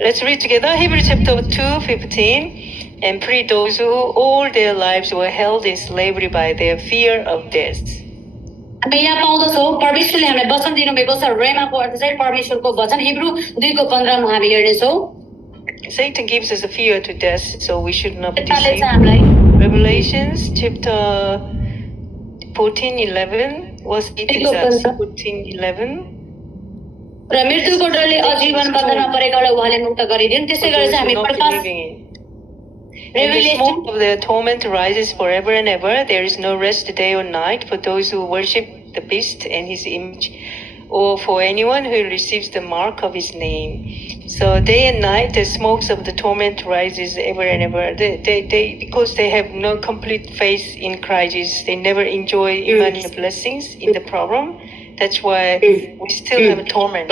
let's read together Hebrews chapter 2:15. And pray those who all their lives were held in slavery by their fear of death. हामी यहाँ पाउँदछौँ परमेश्वरले हामीलाई वचन दिनुभएको छ। रेमाको अर्थ चाहिँ परमेश्वरको वचन। हिब्रू 2:15 मा हामी हेर्नेछौँ। Satan gives us a fear to death, so we should not be deceived. Revelations chapter 14:11 was it Jesus 14:11. र मृत्युको डरले आजीवन बन्धनमा परेकालाई उहाँले मुक्त गरिदिन्। त्यसै गरी चाहिँ हामी प्रकाश And the smoke of their torment rises forever and ever. There is no rest day or night for those who worship the beast and his image, or for anyone who receives the mark of his name. So day and night, the smokes of the torment rises ever and ever. They because they have no complete faith in Christ, they never enjoy Emmanuel blessings in the problem. That's why we still have torment.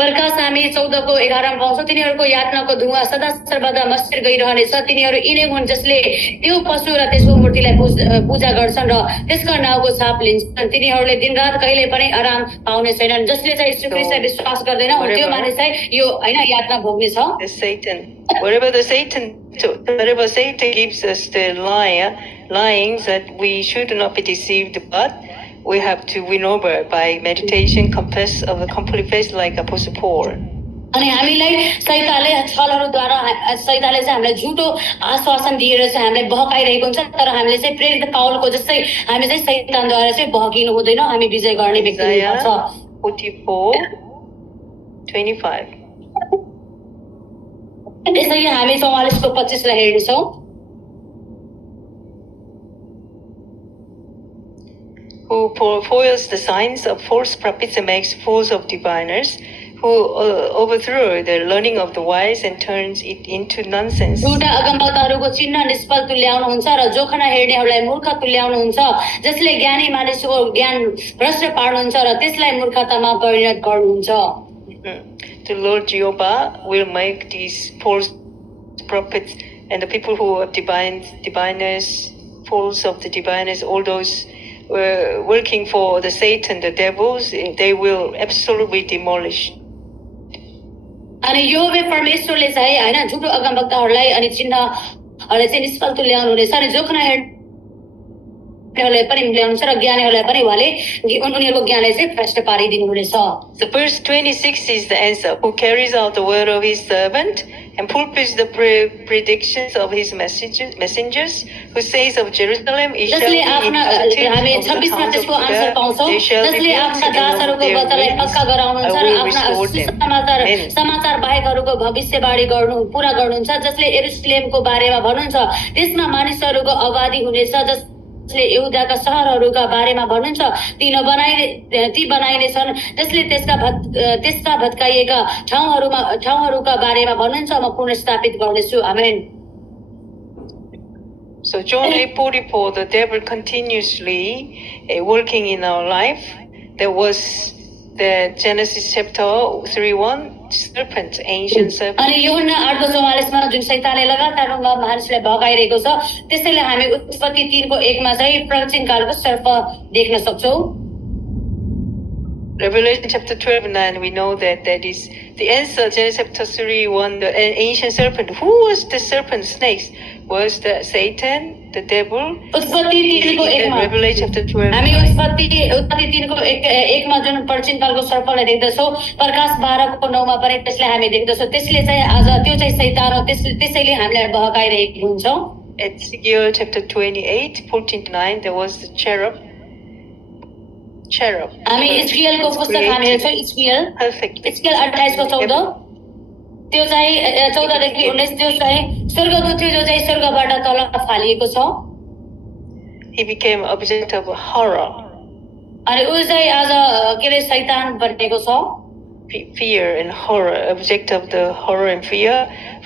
प्रकाश हामी 14 को 11 मा पाउँछौँ। तिनीहरूको यातनाको धुवा सदा सर्वदा मस्तिर गइरहनेछ। तिनीहरू यिनै हुन् जसले त्यो पशु र त्यसको मूर्तिलाई पूजा गर्छन् र त्यसको नाउँको छाप लिन्छन्। तिनीहरूले दिनरात कहिले पनि आराम पाउने छैनन्। जसले चाहिँ यीशु ख्रीष्टलाई विश्वास गर्दैन त्यो मानिस चाहिँ यो हैन यातना भोग्ने छ। Whatever Satan gives us the lying that we should not be deceived, but we have to win over by meditation, confess of the complete faith like Apostle Paul. अनि हामीलाई शैतानले छलहरूद्वारा शैतानले चाहिँ हामीलाई झुटो आश्वासन दिएर चाहिँ हामीलाई बहकाइरहेको हुन्छ, तर हामीले चाहिँ प्रेरित पाउलको जस्तै हामी चाहिँ शैतानद्वारा चाहिँ बहकिनु हुँदैन, हामी विजय गर्ने व्यक्ति हुनुपर्छ। 44:25 त्यसैले हामी 44 को 25 लाई हेर्नेछौँ। Who foils the signs of false prophets and makes fools of diviners, who overthrow the learning of the wise and turns it into nonsense. झुटा अगमवक्ताहरूको चिन्ह निष्फल तुल्याउनुहुन्छ र जोखना हेर्नेहरूलाई मूर्ख तुल्याउनुहुन्छ, जसले ज्ञानी मानिसको ज्ञान भ्रष्ट पार्नुहुन्छ र त्यसलाई मूर्खतामा परिणत गर्नुहुन्छ। The Lord Jehovah will make these false prophets and the people who are diviners, fools of the diviners, all those working for the Satan, the devils, they will absolutely demolish. अनि यो वे परमेश्वरले चाहिँ हैन झुटो अगमवक्ताहरूलाई अनि चिन्हहरूले चाहिँ निष्फल तुल्याउनु हुनेछ अनि जोखना हेर्नेहरूलाई पनि ल्याउनुहुन्छ र ज्ञानीहरूलाई पनि उहाँले उनीहरूको ज्ञानलाई चाहिँ भ्रष्ट पारिदिनु हुनेछ। So verse 26 is the answer. Who carries out the word of his servant and fulfills the predictions of his messengers, who says of Jerusalem, it shall be inhabited हामी of the 26 मा towns of त्यसको answer Judah, पाउँछौँ they shall be जसले आफ्ना built, and दासहरूको of their वचनलाई ruins पक्का गराउनुहुन्छ I र will आफ्ना restore them. सुसमाचार Amen. समाचार बाहेकहरूको भविष्यवाणी पूरा गर्नुहुन्छ जसले यरुशलेमको बारेमा भन्नुहुन्छ त्यसमा मानिसहरूको आबादी हुनेछ जसले यहुदाका शहरहरूका बारेमा भन्नुहुन्छ ती बनाइनेछन् जसले त्यसका भत्काइएका ठाउँहरूका बारेमा भन्नुहुन्छ म पुनर्स्थापित गर्नेछु आमेन. So John 8:44, the devil continuously working in our life. There was the Genesis chapter 3:1, serpent, ancient serpent. अनि यूहन्ना 8:44 मा जुन शैतानले लगातार रूपमा मानिसलाई भगाइरहेको छ त्यसैले हामी उत्पत्ति 3:1 मा चाहिँ प्राचीन कालको सर्प देख्न सक्छौं. Revelation chapter 12:9, we know that is the answer. Genesis chapter 3:1, the ancient serpent. Who was the serpent? Snakes. Was the Satan, the devil? उत्पत्ति 3:1 मा Revelation chapter 12. हामी उत्पत्ति 3:1 मा जुन प्राचीन कालको सर्पलाई देख्दछौं प्रकाश 12:9 मा पनि त्यसलाई हामी देख्दछौं. त्यसले चाहिँ आज त्यो चाहिँ शैतान हो. त्यसैले हामीलाई भगाइरहेको हुन्छ. Ezekiel chapter 28:14-9, there was the cherub. हामी इस्राएलको पुस्तक हामी हेर्छौं. इस्राएल 28:14 त्यो चाहिँ 14 देखि 19 त्यो चाहिँ स्वर्गदूत थियो जो चाहिँ स्वर्गबाट तल फालिएको छ. He became object of horror. अनि उ चाहिँ आज के रे शैतान बनेको छ. Fear and horror, object of the horror and fear.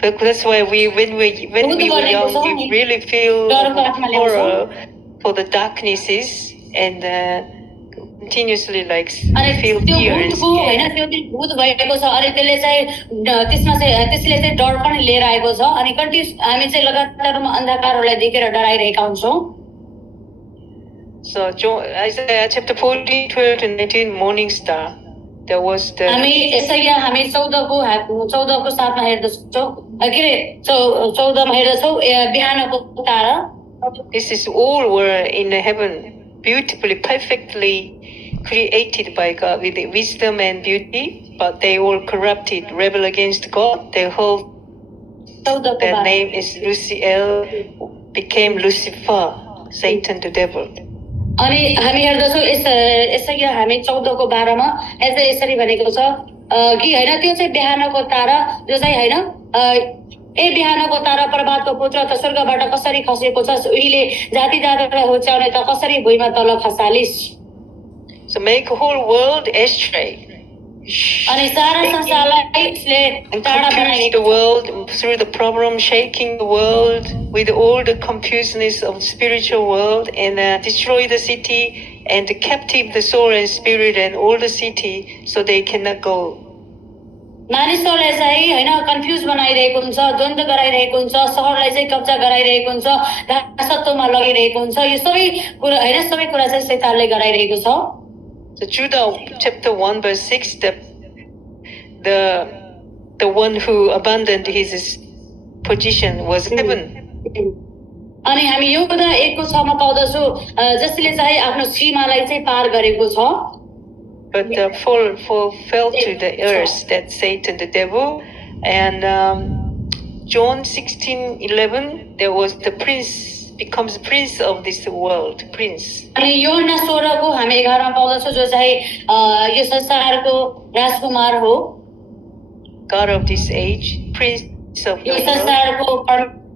That's why when we were young, we really feel horror for the darknesses and continuously like feel fear and scare. हैन त्यो दिन भूत भएको छ अनि त्यसले चाहिँ त्यसले चाहिँ डर पनि लिएर आएको छ अनि कन्टिन्युस हामी चाहिँ लगातारमा अन्धकारहरूलाई देखेर डराइरहेका हुन्छौं. So Isaiah chapter 14:12-19, morning star. There was the हामी 14 को 7 मा हेर्दछौं. के रे 14 मा हेर्दछौं बिहानको तारा. This is all were in heaven, beautifully, perfectly created by God with wisdom and beauty, but they all corrupted, rebel against God. Their name is Lucifer, became Lucifer, Satan the devil. अनि हामी हेर्दछौं यसैया हामी 14 को 12 मा यसरी भनेको छ कि हैन त्यो चाहिँ बिहानको तारा जो चाहिँ हैन बिहानको तारा प्रभातको पुत्र त स्वर्गबाट कसरी खसेको छ उहिले जाति जातिलाई होच्याउने त कसरी भुइँमा तल खसालिस. So make a whole world astray. अनि सारा संसारलाई यसले टाढा बनाएको the world through the problem, shaking the world with all the confusedness of the spiritual world, and destroy the city and captive the soul and spirit and all the city, so they cannot go. मानिसहरूलाई चाहिँ हैन confuse बनाइरहेको हुन्छ, द्वन्द गराइरहेको हुन्छ, शहरलाई चाहिँ कब्जा गराइरहेको हुन्छ, दासत्वमा लगिरहेको हुन्छ. यो सबै कुरा हैन सबै कुरा चाहिँ शैतानले गराइरहेको छ. So Judah chapter 1:6, the one who abandoned his position was heaven. अनि हामी यो कुरा 1 को 6 मा पाउँदछौं जसले चाहिँ आफ्नो सीमालाई चाहिँ पार गरेको छ. But fell to the earth, that Satan the devil. And John 16:11, there was the prince becomes prince of this world, prince. अनि यूहन्ना 16 को हामी 11 मा पाउँदछौं जो चाहिँ यो संसारको राजकुमार हो. God of this age, prince of the यो संसारको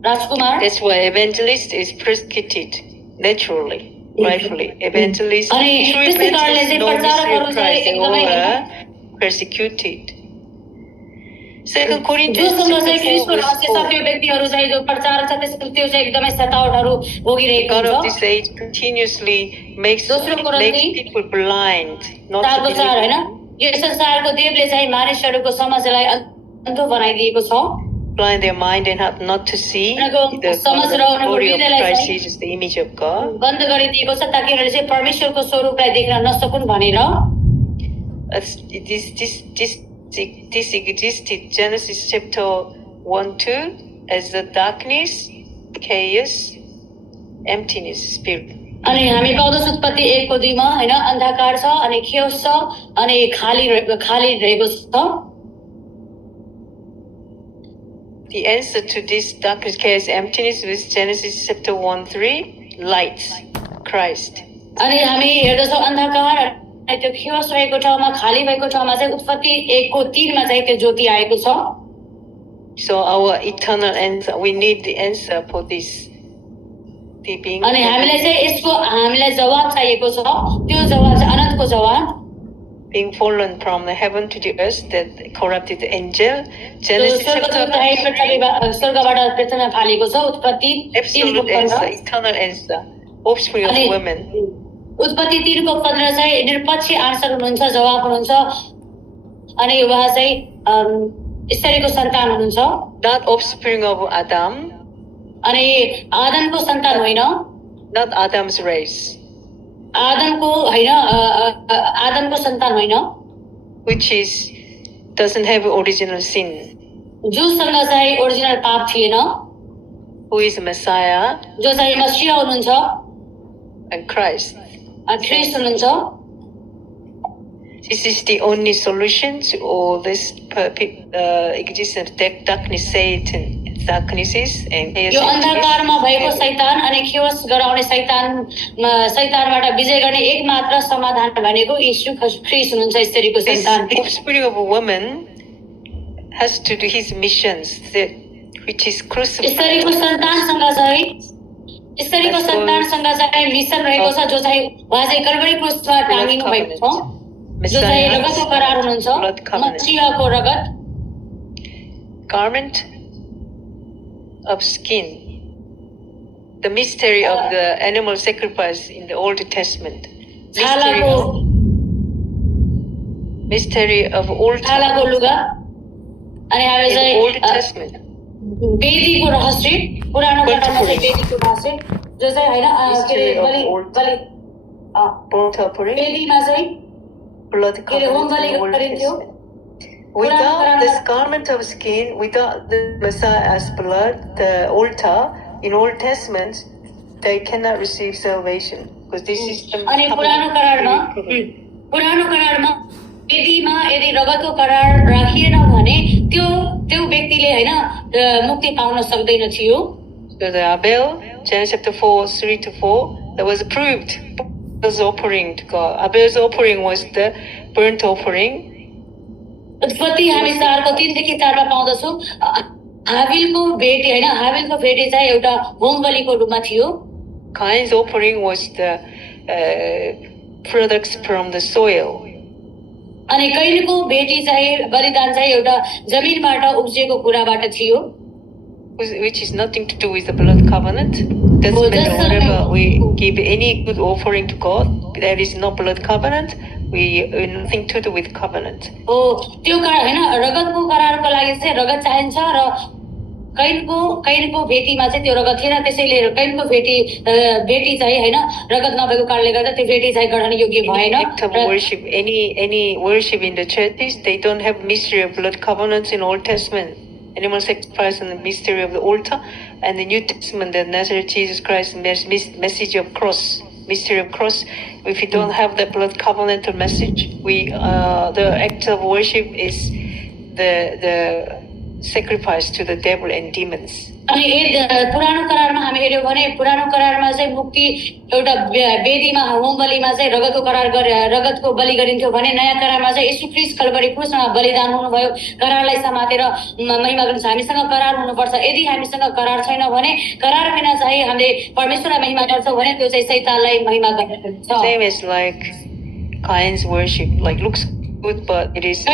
राजकुमार. That's why evangelist is persecuted naturally, rightfully. Evangelist, true evangelist, no mystery of Christ, they all are persecuted. 2 Corinthians जो चाहिँ ख्रीष्टको रहस्य सत्य व्यक्तिहरू चाहिँ जो प्रचार छ त्यो चाहिँ एकदमै सतावटहरू भोगिरहेको God छ. of this age continuously makes people blind, not to believe. हैन यो संसारको देवले चाहिँ मानिसहरूको समझलाई अन्धो बनाइदिएको छ. Blind their mind and have not to see the glory of Christ Jesus, the image of God. बन्द गरिदिएको छ ताकि उनीहरूले चाहिँ परमेश्वरको स्वरूपलाई देख्न नसकुन् भनेर. This existed Genesis chapter 1-2 as the darkness, chaos, emptiness, spirit. अनि हामी पाउँदछौं उत्पत्ति 1 को 2 मा हैन अन्धकार छ अनि खेओस छ अनि खाली रहेको छ. The answer to this darkness, chaos, emptiness with Genesis chapter 1:3, light, Christ. अनि हामी हेर्दछौँ अन्धकार अनि त्यो खियोस रहेको ठाउँमा खाली भएको ठाउँमा चाहिँ उत्पत्ति 1:3 चाहिँ त्यो ज्योति आएको छ. So our eternal answer, we need the answer for this. अनि हामीलाई चाहिँ यसको हामीलाई जवाब चाहिएको छ. त्यो जवाब चाहिँ अनन्तको जवाब. Being fallen from the heaven to the earth, that corrupted angel. Genesis chapter 1. स्वर्गबाट पृथ्वीमा फालेको छ. उत्पत्ति 3:15. Answer, eternal answer. Offspring of women. उत्पत्ति 3:15 चाहिँ निरपक्ष आन्सर हुनुहुन्छ, जवाब हुनुहुन्छ. अनि उहाँ चाहिँ स्त्रीको सन्तान हुनुहुन्छ. Not offspring of Adam. अनि आदमको सन्तान होइन. Not Adam's race. आदमको होइन, आदमको सन्तान होइन. Which is doesn't have original sin. जोसँग चाहिँ ओरिजिनल पाप थिएन. Who is Messiah? जो चाहिँ मसीह हुनुहुन्छ. And Christ. ख्रीष्ट हुनुहुन्छ. This is the only solution to all this existence of darkness, Satan, darknesses, and chaos. यो अन्धकारमा भएको शैतान अनि खियोस गराउने शैतानबाट विजय गर्ने एकमात्र समाधान भनेको यीशु ख्रीष्ट हुनुहुन्छ, स्त्रीको सन्तान. The offspring of a woman has to do his missions, which is crucified. स्त्रीको सन्तानसँग चाहिँ मिसन रहेको छ, जो चाहिँ उहाँ चाहिँ कल्वरी क्रुसमा टाँगिनु भएको छ, जो चाहिँ रगतको करार हुनुहुन्छ, मसीहको रगत. Garment of skin, the mystery of the animal sacrifice in the Old Testament. Mystery of Old Testament. Old Testament. वेदीको रहस्य, पुरानो करारमा चाहिँ वेदीको रहस्य, जो चाहिँ हैन वेदीमा चाहिँ blood होम बलि गरिन्थ्यो. Without this garment of skin, without the Messiah's blood, the altar in Old Testament, they cannot receive salvation because this is the अनि पुरानो करारमा वेदीमा यदि रगतको करार राखिएन भने त्यो व्यक्तिले हैन मुक्ति पाउन सक्दैन थियो. So the Abel, Genesis chapter 4:3-4, that was proved Abel's offering to God. Abel's offering was the burnt offering. उत्पत्ति हामी 4:3-4 मा पाउँदछौँ. हाबिलको भेटी हैन, हाबिलको भेटी चाहिँ एउटा होम बलिको रूपमा थियो. Cain's offering was the products from the soil. अनि कैनको भेटी चाहिँ बलिदान चाहिँ एउटा जमिनबाट उब्जेको कुराबाट थियो. Which is nothing to do with the blood covenant. Doesn't matter whenever we give any good offering to God, there is no blood covenant. We nothing to do with covenant. त्यो हैन रगतको करारको लागि चाहिँ रगत चाहिन्छ र कैनको भेटीमा चाहिँ त्यो रगत थिएन, त्यसैले कैनको भेटी चाहिँ हैन रगत नभएको कारणले गर्दा त्यो भेटी चाहिँ ग्रहण योग्य भएन. Worship any worship in the churches, they don't have mystery of blood covenants in Old Testament. Animal sacrifice and the mystery of the altar, and the New Testament, the Nazareth Jesus Christ message of cross, mystery of cross. If you don't have the blood covenantal message, the act of worship is the sacrifice to the devil and demons. अनि पुरानो करारमा हामी हेर्यौं भने पुरानो करारमा चाहिँ मुक्ति एउटा वेदीमा होम बलिमा चाहिँ रगतको बलि गरिन्थ्यो भने नयाँ करारमा चाहिँ येशू ख्रीष्ट कल्वरी क्रुसमा बलिदान हुनुभयो. करारलाई समातेर महिमा गर्नु छ. हामीसँग करार हुनुपर्छ. यदि हामीसँग करार छैन भने करार बिना चाहिँ हामीले परमेश्वरलाई महिमा गर्छौं भने त्यो चाहिँ शैतानलाई महिमा गर्छ. Same as like Cain's worship, like looks good but it is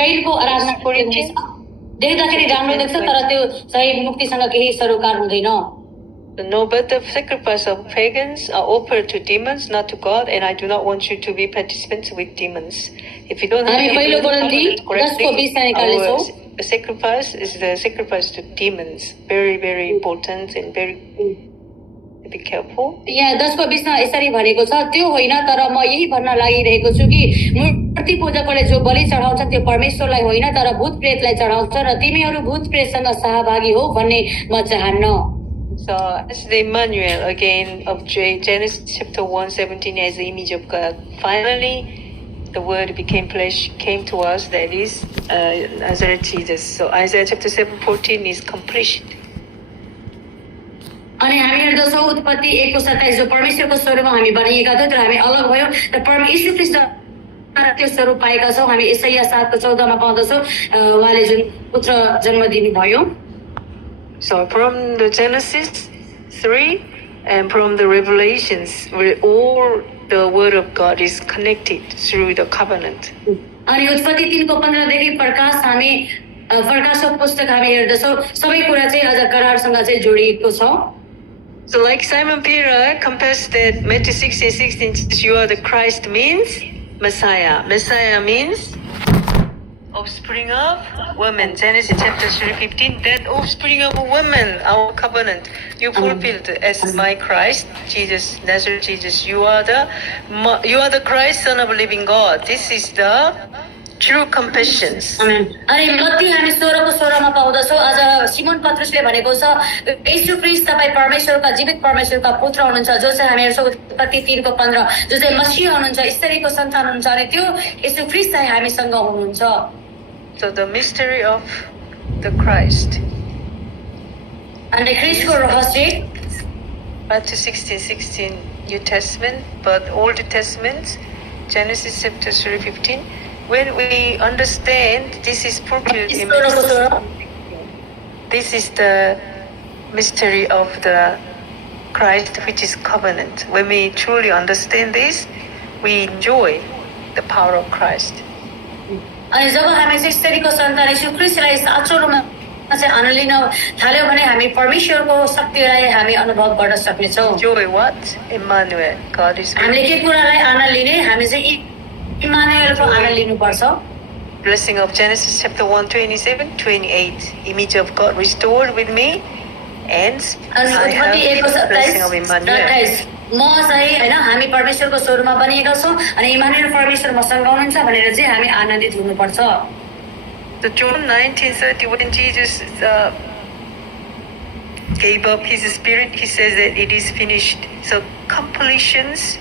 Kanco आराधना देख्दाखेरि राम्रो देख्छ तर त्यो चाहिँ मुक्तिसँग केही सरोकार हुँदैन. No, but the sacrifice of pagans are offered to demons, not to God, and I do not want you to be participants with demons. If you don't have the sacrifice is the sacrifice to demons. Very, very important and very be careful. यहाँ 10को 20 मा यसरी भनेको छ. त्यो होइन, तर म यही भन्न लागिरहेको छु कि मूर्ति पूजकले जो बलि चढाउँछ त्यो परमेश्वरलाई होइन तर भूत प्रेतलाई चढाउँछ र तिमीहरू भूत प्रेतसँग सहभागी हो भन्ने म चाहन्न. So as the Emmanuel again of Genesis chapter 1:17 as the image of God, finally the word became flesh, came to us, that is Nazareth Jesus. So Isaiah chapter 7:14 is completion. अनि हामी हेर्दछौँ उत्पत्ति 1:27 जो परमेश्वरको स्वरूपमा हामी बनाइएका थियौँ तर हामी अलग भयौँ र यीशु ख्रीष्टद्वारा त्यो स्वरूप पाएका छौँ हामी यसैया 7:14 मा पाउँदछौँ उहाँले जुन पुत्र जन्म दिनुभयो So from the Genesis 3 and from the Revelations, where all the word of God is connected through the covenant. अनि उत्पत्ति 3:15 देखि प्रकाश हामी प्रकाशक पुस्तक हामी हेर्दछौँ सबै कुरा चाहिँ आज करारसँग चाहिँ जोडिएको छ So like Simon Peter confessed that Matthew 16:16 you are the Christ means Messiah. Messiah means offspring of woman. Genesis chapter 3:15 that offspring of a woman, our covenant, you fulfilled as my Christ, Jesus, Nazareth Jesus. You are the Christ, Son of the living God. This is the true confessions. अनि मत्ती हामी 16:16 पाउँदछौँ आज Simon पत्रुसले भनेको छ येशू ख्रीष्ट तपाईँ परमेश्वरका जीवित परमेश्वरका पुत्र हुनुहुन्छ जो चाहिँ हामी हेर्छौँ उत्पत्ति 3:15 जो चाहिँ मसीह हुनुहुन्छ ईश्वरको सन्तान हुनुहुन्छ अनि त्यो येशू ख्रीष्ट चाहिँ हामीसँग हुनुहुन्छ So the mystery of the Christ. अनि ख्रीष्टको रहस्य Matthew 16:16 New Testament, but Old Testament, Genesis chapter 3:15. When we understand this is fulfilled in this is the mystery of the Christ, which is covenant. When we truly understand this, we enjoy the power of Christ. अनि जब हामी चाहिँ ईश्वरको सन्तान येशू ख्रीष्टलाई साँचो रूपमा चाहिँ आनन्द लिन थाल्यौँ भने हामी परमेश्वरको शक्तिलाई हामी अनुभव गर्न सक्नेछौँ Enjoy what? Emmanuel, God is with us. हामीले के कुरालाई आनन्द लिने हामी चाहिँ इमानुएलको आनन्द लिनुपर्छ Blessing of Genesis chapter 1:27-28. Image of God restored with me, and अनि I उत्पत्ति have 1:27 the blessing of Emmanuel. 28 म चाहिँ हैन हामी परमेश्वरको स्वरूपमा बनिएका छौँ अनि इमानुएल परमेश्वर मसँग हुनुहुन्छ भनेर चाहिँ हामी आनन्दित हुनुपर्छ So John 19:30, when Jesus gave up his spirit, he says that it is finished. So completions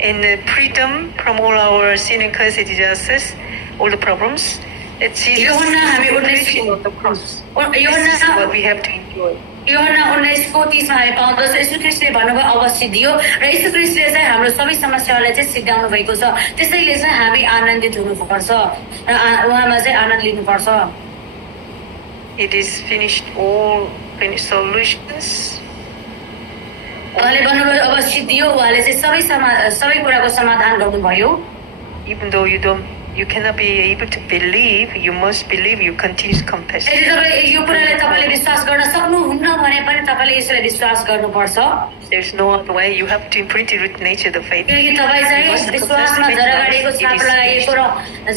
and freedom from all our sin and curse disasters, all the problems. That Jesus Yohanna हामी completion of the cross. This is what we have to enjoy. Yohanna 19:30 मा हामी पाउँदछौँ येशू ख्रीष्टले भन्नुभयो अवश्य दियो र येशू ख्रीष्टले चाहिँ हाम्रो सबै समस्याहरूलाई चाहिँ सिद्ध्याउनु भएको छ त्यसैले चाहिँ हामी आनन्दित हुनुपर्छ र उहाँमा चाहिँ आनन्द लिनुपर्छ It is finished, all finished solutions. उहाँले भन्नुभयो अवश्य दियो उहाँले चाहिँ सबै कुराको समाधान गर्नुभयो Even though you cannot be able to believe, you must believe, you continue to confess. यदि तपाईँ यो कुरालाई तपाईँले विश्वास गर्न सक्नुहुन्न भने पनि तपाईँले यसलाई विश्वास गर्नुपर्छ There's no other way. You have to imprint it with nature, the faith. किनकि तपाईँ चाहिँ विश्वासमा जरागाडीको छाप लगाइएको र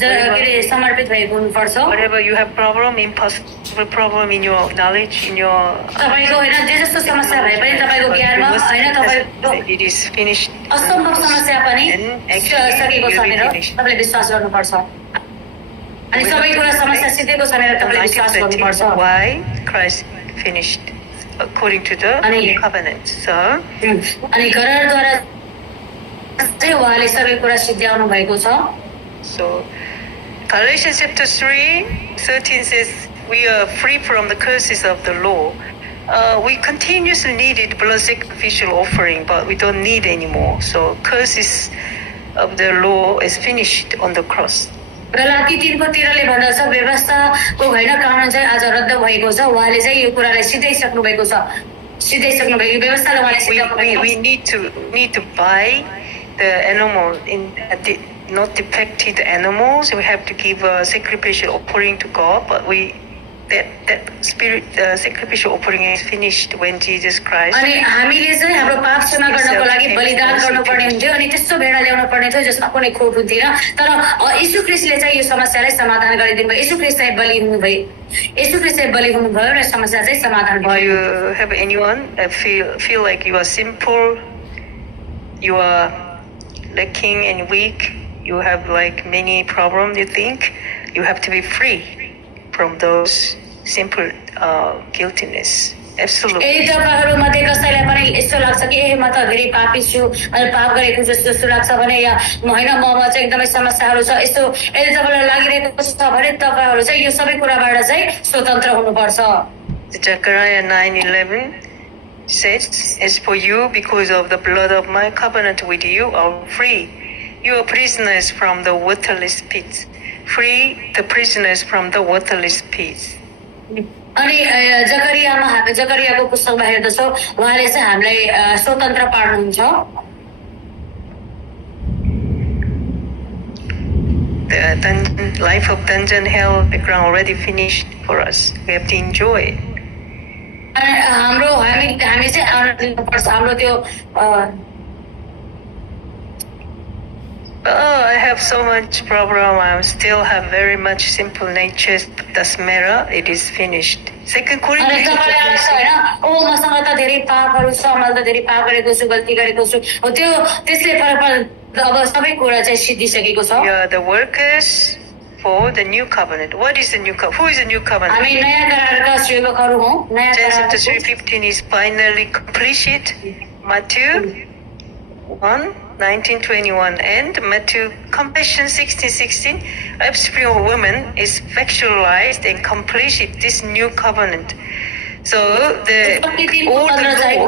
के अरे समर्पित भएको हुनुपर्छ Whatever you have problem, impossible problem in your knowledge, in your तपाईँको होइन जे जस्तो समस्या भए पनि तपाईँको ज्ञानमा होइन तपाईँको it is finished. असम्भव समस्या पनि सकेको छ भनेर तपाईँले विश्वास गर्नुपर्छ अनि सबै कुरा समस्या सिद्धेको छ भनेर तपाईँले विश्वास गर्नुपर्छ Why Christ finished according to the covenant. So अनि करारद्वारा चाहिँ उहाँले सबै कुरा सिद्ध्याउनु भएको छ So Galatians chapter 3:13 says we are free from the curses of the law. We continuously needed blood sacrificial offering, but we don't need anymore. So curses of the law is finished on the cross. Galati 3:13ले भन्दछ व्यवस्थाको होइन कानुन चाहिँ आज रद्द भएको छ उहाँले चाहिँ यो कुरालाई सिधाइसक्नु भएको छ सिधाइसक्नु भएको व्यवस्थालाई उहाँले सिधाउनु भएको We need to buy the animal in not defected animals. We have to give a sacrificial offering to God, but that spirit sacrificial offering is finished when Jesus Christ. अनि हामीले चाहिँ हाम्रो पाप क्षमा गर्नको लागि बलिदान गर्नुपर्ने हुन्थ्यो अनि त्यस्तो भेडा ल्याउनु पर्ने थियो जसमा कुनै खोट हुन्थेन तर येशू ख्रीष्टले चाहिँ यो समस्यालाई समाधान गरिदिनु भयो येशू ख्रीष्ट चाहिँ बलि हुनुभयो येशू ख्रीष्ट चाहिँ बलि हुनुभयो र समस्या चाहिँ समाधान भयो You have anyone feel like you are simple, you are lacking and weak, you have like many problems, you think you have to be free from those simple guiltiness Absolutely. यदि तपाईँहरूमध्ये कसैलाई पनि यस्तो लाग्छ कि म त धेरै पापी छु अनि पाप गरेको जस्तो लाग्छ भने या होइन ममा चाहिँ एकदमै समस्याहरू छ यस्तो यदि तपाईँलाई लागिरहेको छ भने तपाईँहरू चाहिँ यो सबै कुराबाट चाहिँ स्वतन्त्र हुनुपर्छ। Zechariah 9:11 says, "As for you, because of the blood of my covenant with you, are free. You are prisoners from the waterless pit. Free the prisoners from the waterless pit." अनि जकरियाको पुस्तकमा हेर्दछौँ उहाँले चाहिँ हामीलाई स्वतन्त्र पार्नुहुन्छ। The life of dungeon hell background already finished for us. We have to enjoy. हामी चाहिँ आनन्द लिनुपर्छ हाम्रो त्यो Oh, I have so much problem. I still have very much simple nature. Doesn't matter. It is finished. Second Corinthians. मसँग त धेरै पापहरू छ मैले त धेरै पाप गरेको छु गल्ती गरेको छु त्यो त्यसले फरक अब सबै कुरा चाहिँ सिद्धिसकेको छ। We are the workers for the new covenant. What is the new covenant? Who is the new covenant? हामी नयाँ करारका सेवकहरू हौं। नयाँ Genesis 3:15 is finally completed. Matthew 1:19-21 and Matthew Compassion 16:16. Offspring of woman is factualized and completed this new covenant. So all the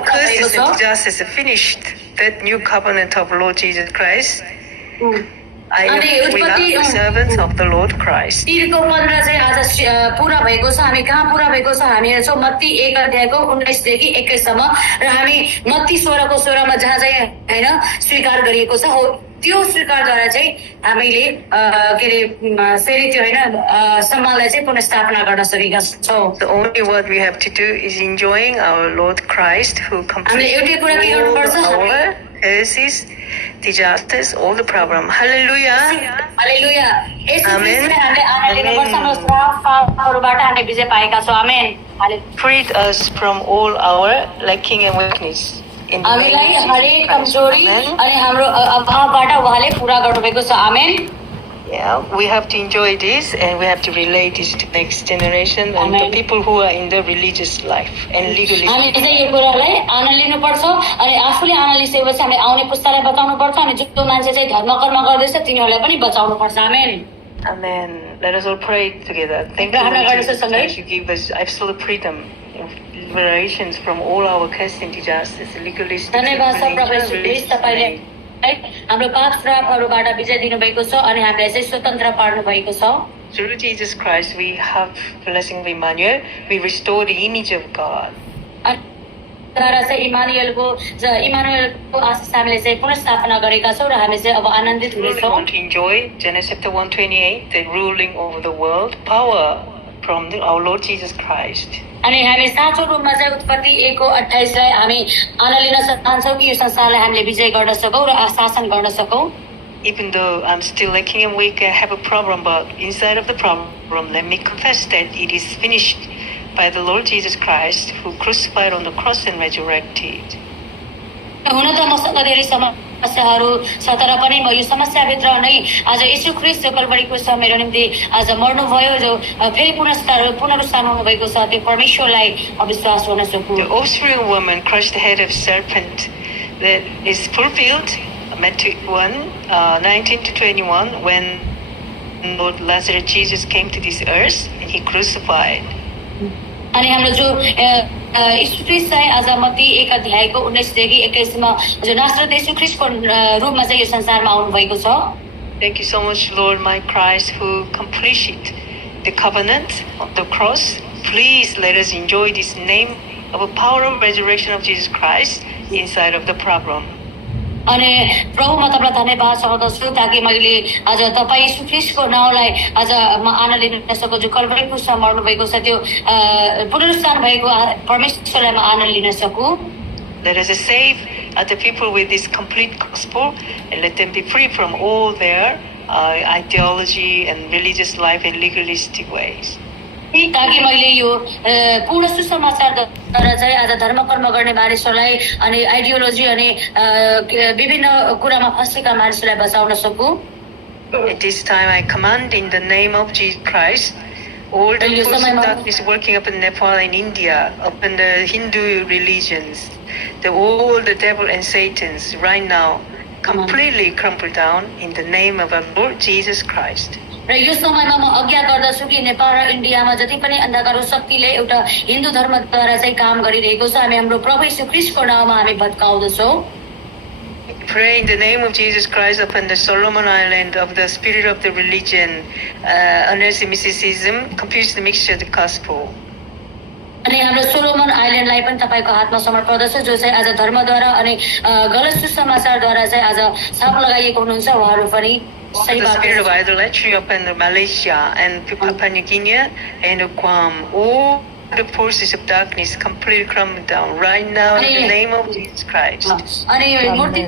curses and justice finished that new covenant of Lord Jesus Christ. I am the servants of the Lord Christ. तिरको 15 चाहिँ आज पूरा भएको छ। हामी कहाँ पूरा भएको छ हामी हेर्छौँ मत्ती 1 अध्यायको 19 देखि 21 सम्म र हामी मत्ती 16 को 16 मा जहाँ चाहिँ हैन स्वीकार गरिएको छ हो त्यो स्वीकारद्वारा चाहिँ हामीले के रे फेरि त्यो हैन सम्मानलाई चाहिँ पुनर्स्थापना गर्न सकेका छौँ। The only what we have to do is enjoying our Lord Christ who completed our curses, disasters, all the problem. Hallelujah. Hallelujah. Amen. Amen. Freed us from all our lacking and weakness. हामीलाई हरेक कमजोरी अनि हाम्रो अभावबाट उहाँले पूरा गर्नुभएको छ। आमेन। Yeah, we have to enjoy this and we have to relate this to next generation and the people who are in the religious life and legalistic. हामी चाहिँ यो कुरालाई आनन्द लिनुपर्छ अनि आफूले आनन्द लिएपछि हामी आउने पुस्तालाई बताउनु पर्छ अनि जो मान्छे चाहिँ धर्म कर्म गर्दैछ तिनीहरूलाई पनि बचाउनु पर्छ। आमेन। Amen. Let us all pray together. Thank you, Lord Jesus, you give us absolute freedom, liberations from all our curses and disasters, legalistic. धन्यवाद छ प्रभु येशू ख्रीष्ट तपाईले हाम्रो पाप श्रापहरुबाट विजय दिनुभएको छ अनि हामीलाई चाहिँ स्वतन्त्र पार्नु भएको छ। Through Jesus Christ we have blessing of Emmanuel. We restore the image of God. द्वारा चाहिँ इमानुएलको आशिष हामीले चाहिँ पुनर्स्थापना गरेका छौँ र हामी चाहिँ अब आनन्दित हुनेछौँ। We enjoy Genesis chapter 1:28, the ruling over the world, power from our Lord Jesus Christ. अनि हामी साँचो रूपमा चाहिँ उत्पत्ति 1:28 लाई हामी आनन्द लिन चाहन्छौँ कि यो संसारलाई हामीले विजय गर्न सकौँ र शासन गर्न सकौँ। Even though I'm still lacking and weak, I have a problem, but inside of the problem, let me confess that it is finished by the Lord Jesus Christ, who crucified on the cross and resurrected. हुन त मसँग धेरै समस्याहरू छ तर पनि म यो समस्याभित्र नै आज येशू ख्रीष्ट कल्भरीको छ मेरो निम्ति आज मर्नुभयो जो फेरि पुनरुत्थान हुनुभएको छ त्यो परमेश्वरलाई अविश्वास गर्न सकु। The offspring woman crushed the head of serpent that is fulfilled Matthew 1:19-21 when Lord Lazarus Jesus came to this earth and he crucified. अनि हाम्रो जो येशू ख्रीष्ट चाहिँ आज मत्ती 1 अध्यायको 19 देखि 21 मा जो नासरत येशू ख्रीष्टको रूपमा चाहिँ यो संसारमा आउनु भएको छ। Thank you so much, Lord, my Christ, who completed the covenant of the cross. Please let us enjoy this name of the power of resurrection of Jesus Christ inside of the problem. अनि प्रभु म तपाईलाई धन्यवाद चाहन्छु ताकि मैले आज तपाई येशू ख्रीष्टको नाउँलाई आज म आनन्द लिन सकु जो कल्भरी क्रुसमा मर्नु भएको छ त्यो पुनरुत्थान भएको परमेश्वरलाई म आनन्द लिन सकु। Let us save other people with this complete gospel and let them be free from all their ideology and religious life and legalistic ways. ताकि मैले यो पूर्ण सुसमाचारद्वारा चाहिँ आज धर्म कर्म गर्ने मानिसहरूलाई अनि आइडियोलोजी अनि विभिन्न कुरामा फँसेका मानिसहरूलाई बचाउन सकु। At this time I command in the name of Jesus Christ All the यो forces समयमा of darkness working up in Nepal and India, up in the Hindu religions, all the devil and Satans right now completely crumple down in the name of our Lord Jesus Christ. र यो समयमा म आज्ञा गर्दछु कि नेपाल र इन्डियामा जति पनि अन्धकार शक्तिले एउटा हिन्दू धर्मद्वारा चाहिँ काम गरिरहेको छ हामी हाम्रो प्रभु येशू ख्रीष्टको नाममा हामी भत्काउँदछौँ Pray in the name of Jesus Christ upon the Solomon Island of the spirit of the religion, unearthly mysticism, confused mixture of the gospel. अनि हाम्रो सोलोमन आइल्यान्डलाई पनि तपाईको हातमा समर्पण गर्दछु जो चाहिँ आज धर्मद्वारा अनि गलत सुसमाचारद्वारा चाहिँ आज छाप लगाइएको हुनुहुन्छ उहाँहरू पनि सही The बात spirit of idolatry upon Malaysia and Papua New Guinea and Guam. All the forces of darkness completely crumble down right now in the name of Jesus Christ. अनि मूर्ति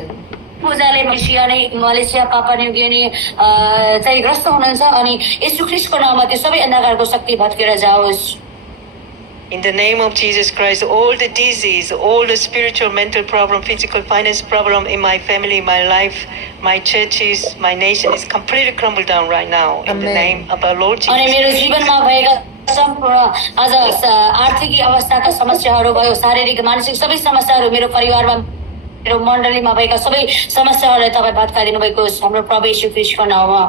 पूजाले मलेसिया नै मलेसिया पापा न्यू गिनी चाहिँ ग्रस्त हुनुहुन्छ अनि येशू ख्रीष्टको नाममा त्यो सबै अन्धकारको शक्ति भत्केर जाओस् In the name of Jesus Christ, all the disease, all the spiritual, mental problem, physical, finance problem in my family, my life, my churches, my nation is completely crumbled down right now. In the name of our Lord Jesus. अनि मेरो जीवनमा भएका सम्पूर्ण आज आर्थिक अवस्थाका समस्याहरू भयो शारीरिक मानसिक सबै समस्याहरू मेरो परिवारमा मेरो मण्डलीमा भएका सबै समस्याहरूलाई तपाईँ भत्काइदिनु भएको हाम्रो प्रभु येशू ख्रीष्टको नाममा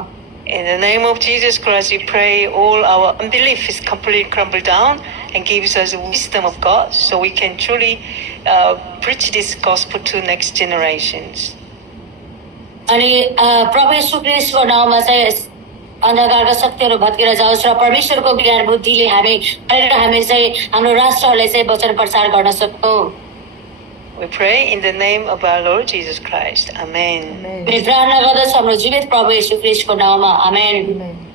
In the name of Jesus Christ, we pray all our unbelief is completely crumbled down and gives us the wisdom of God so we can truly preach this gospel to next generations. अनि प्रभु येशू ख्रीष्टको नाममा चाहिँ अन्धकारका शक्तिहरू भत्केर जाओस् र परमेश्वरको ज्ञान बुद्धिले हामी चाहिँ हाम्रो राष्ट्रहरूलाई चाहिँ वचन प्रचार गर्न सकौँ We pray in the name of our Lord Jesus Christ. Amen. प्रार्थना गर्दछु हाम्रो जीवित प्रभु येशू ख्रीष्टको नाममा आमेन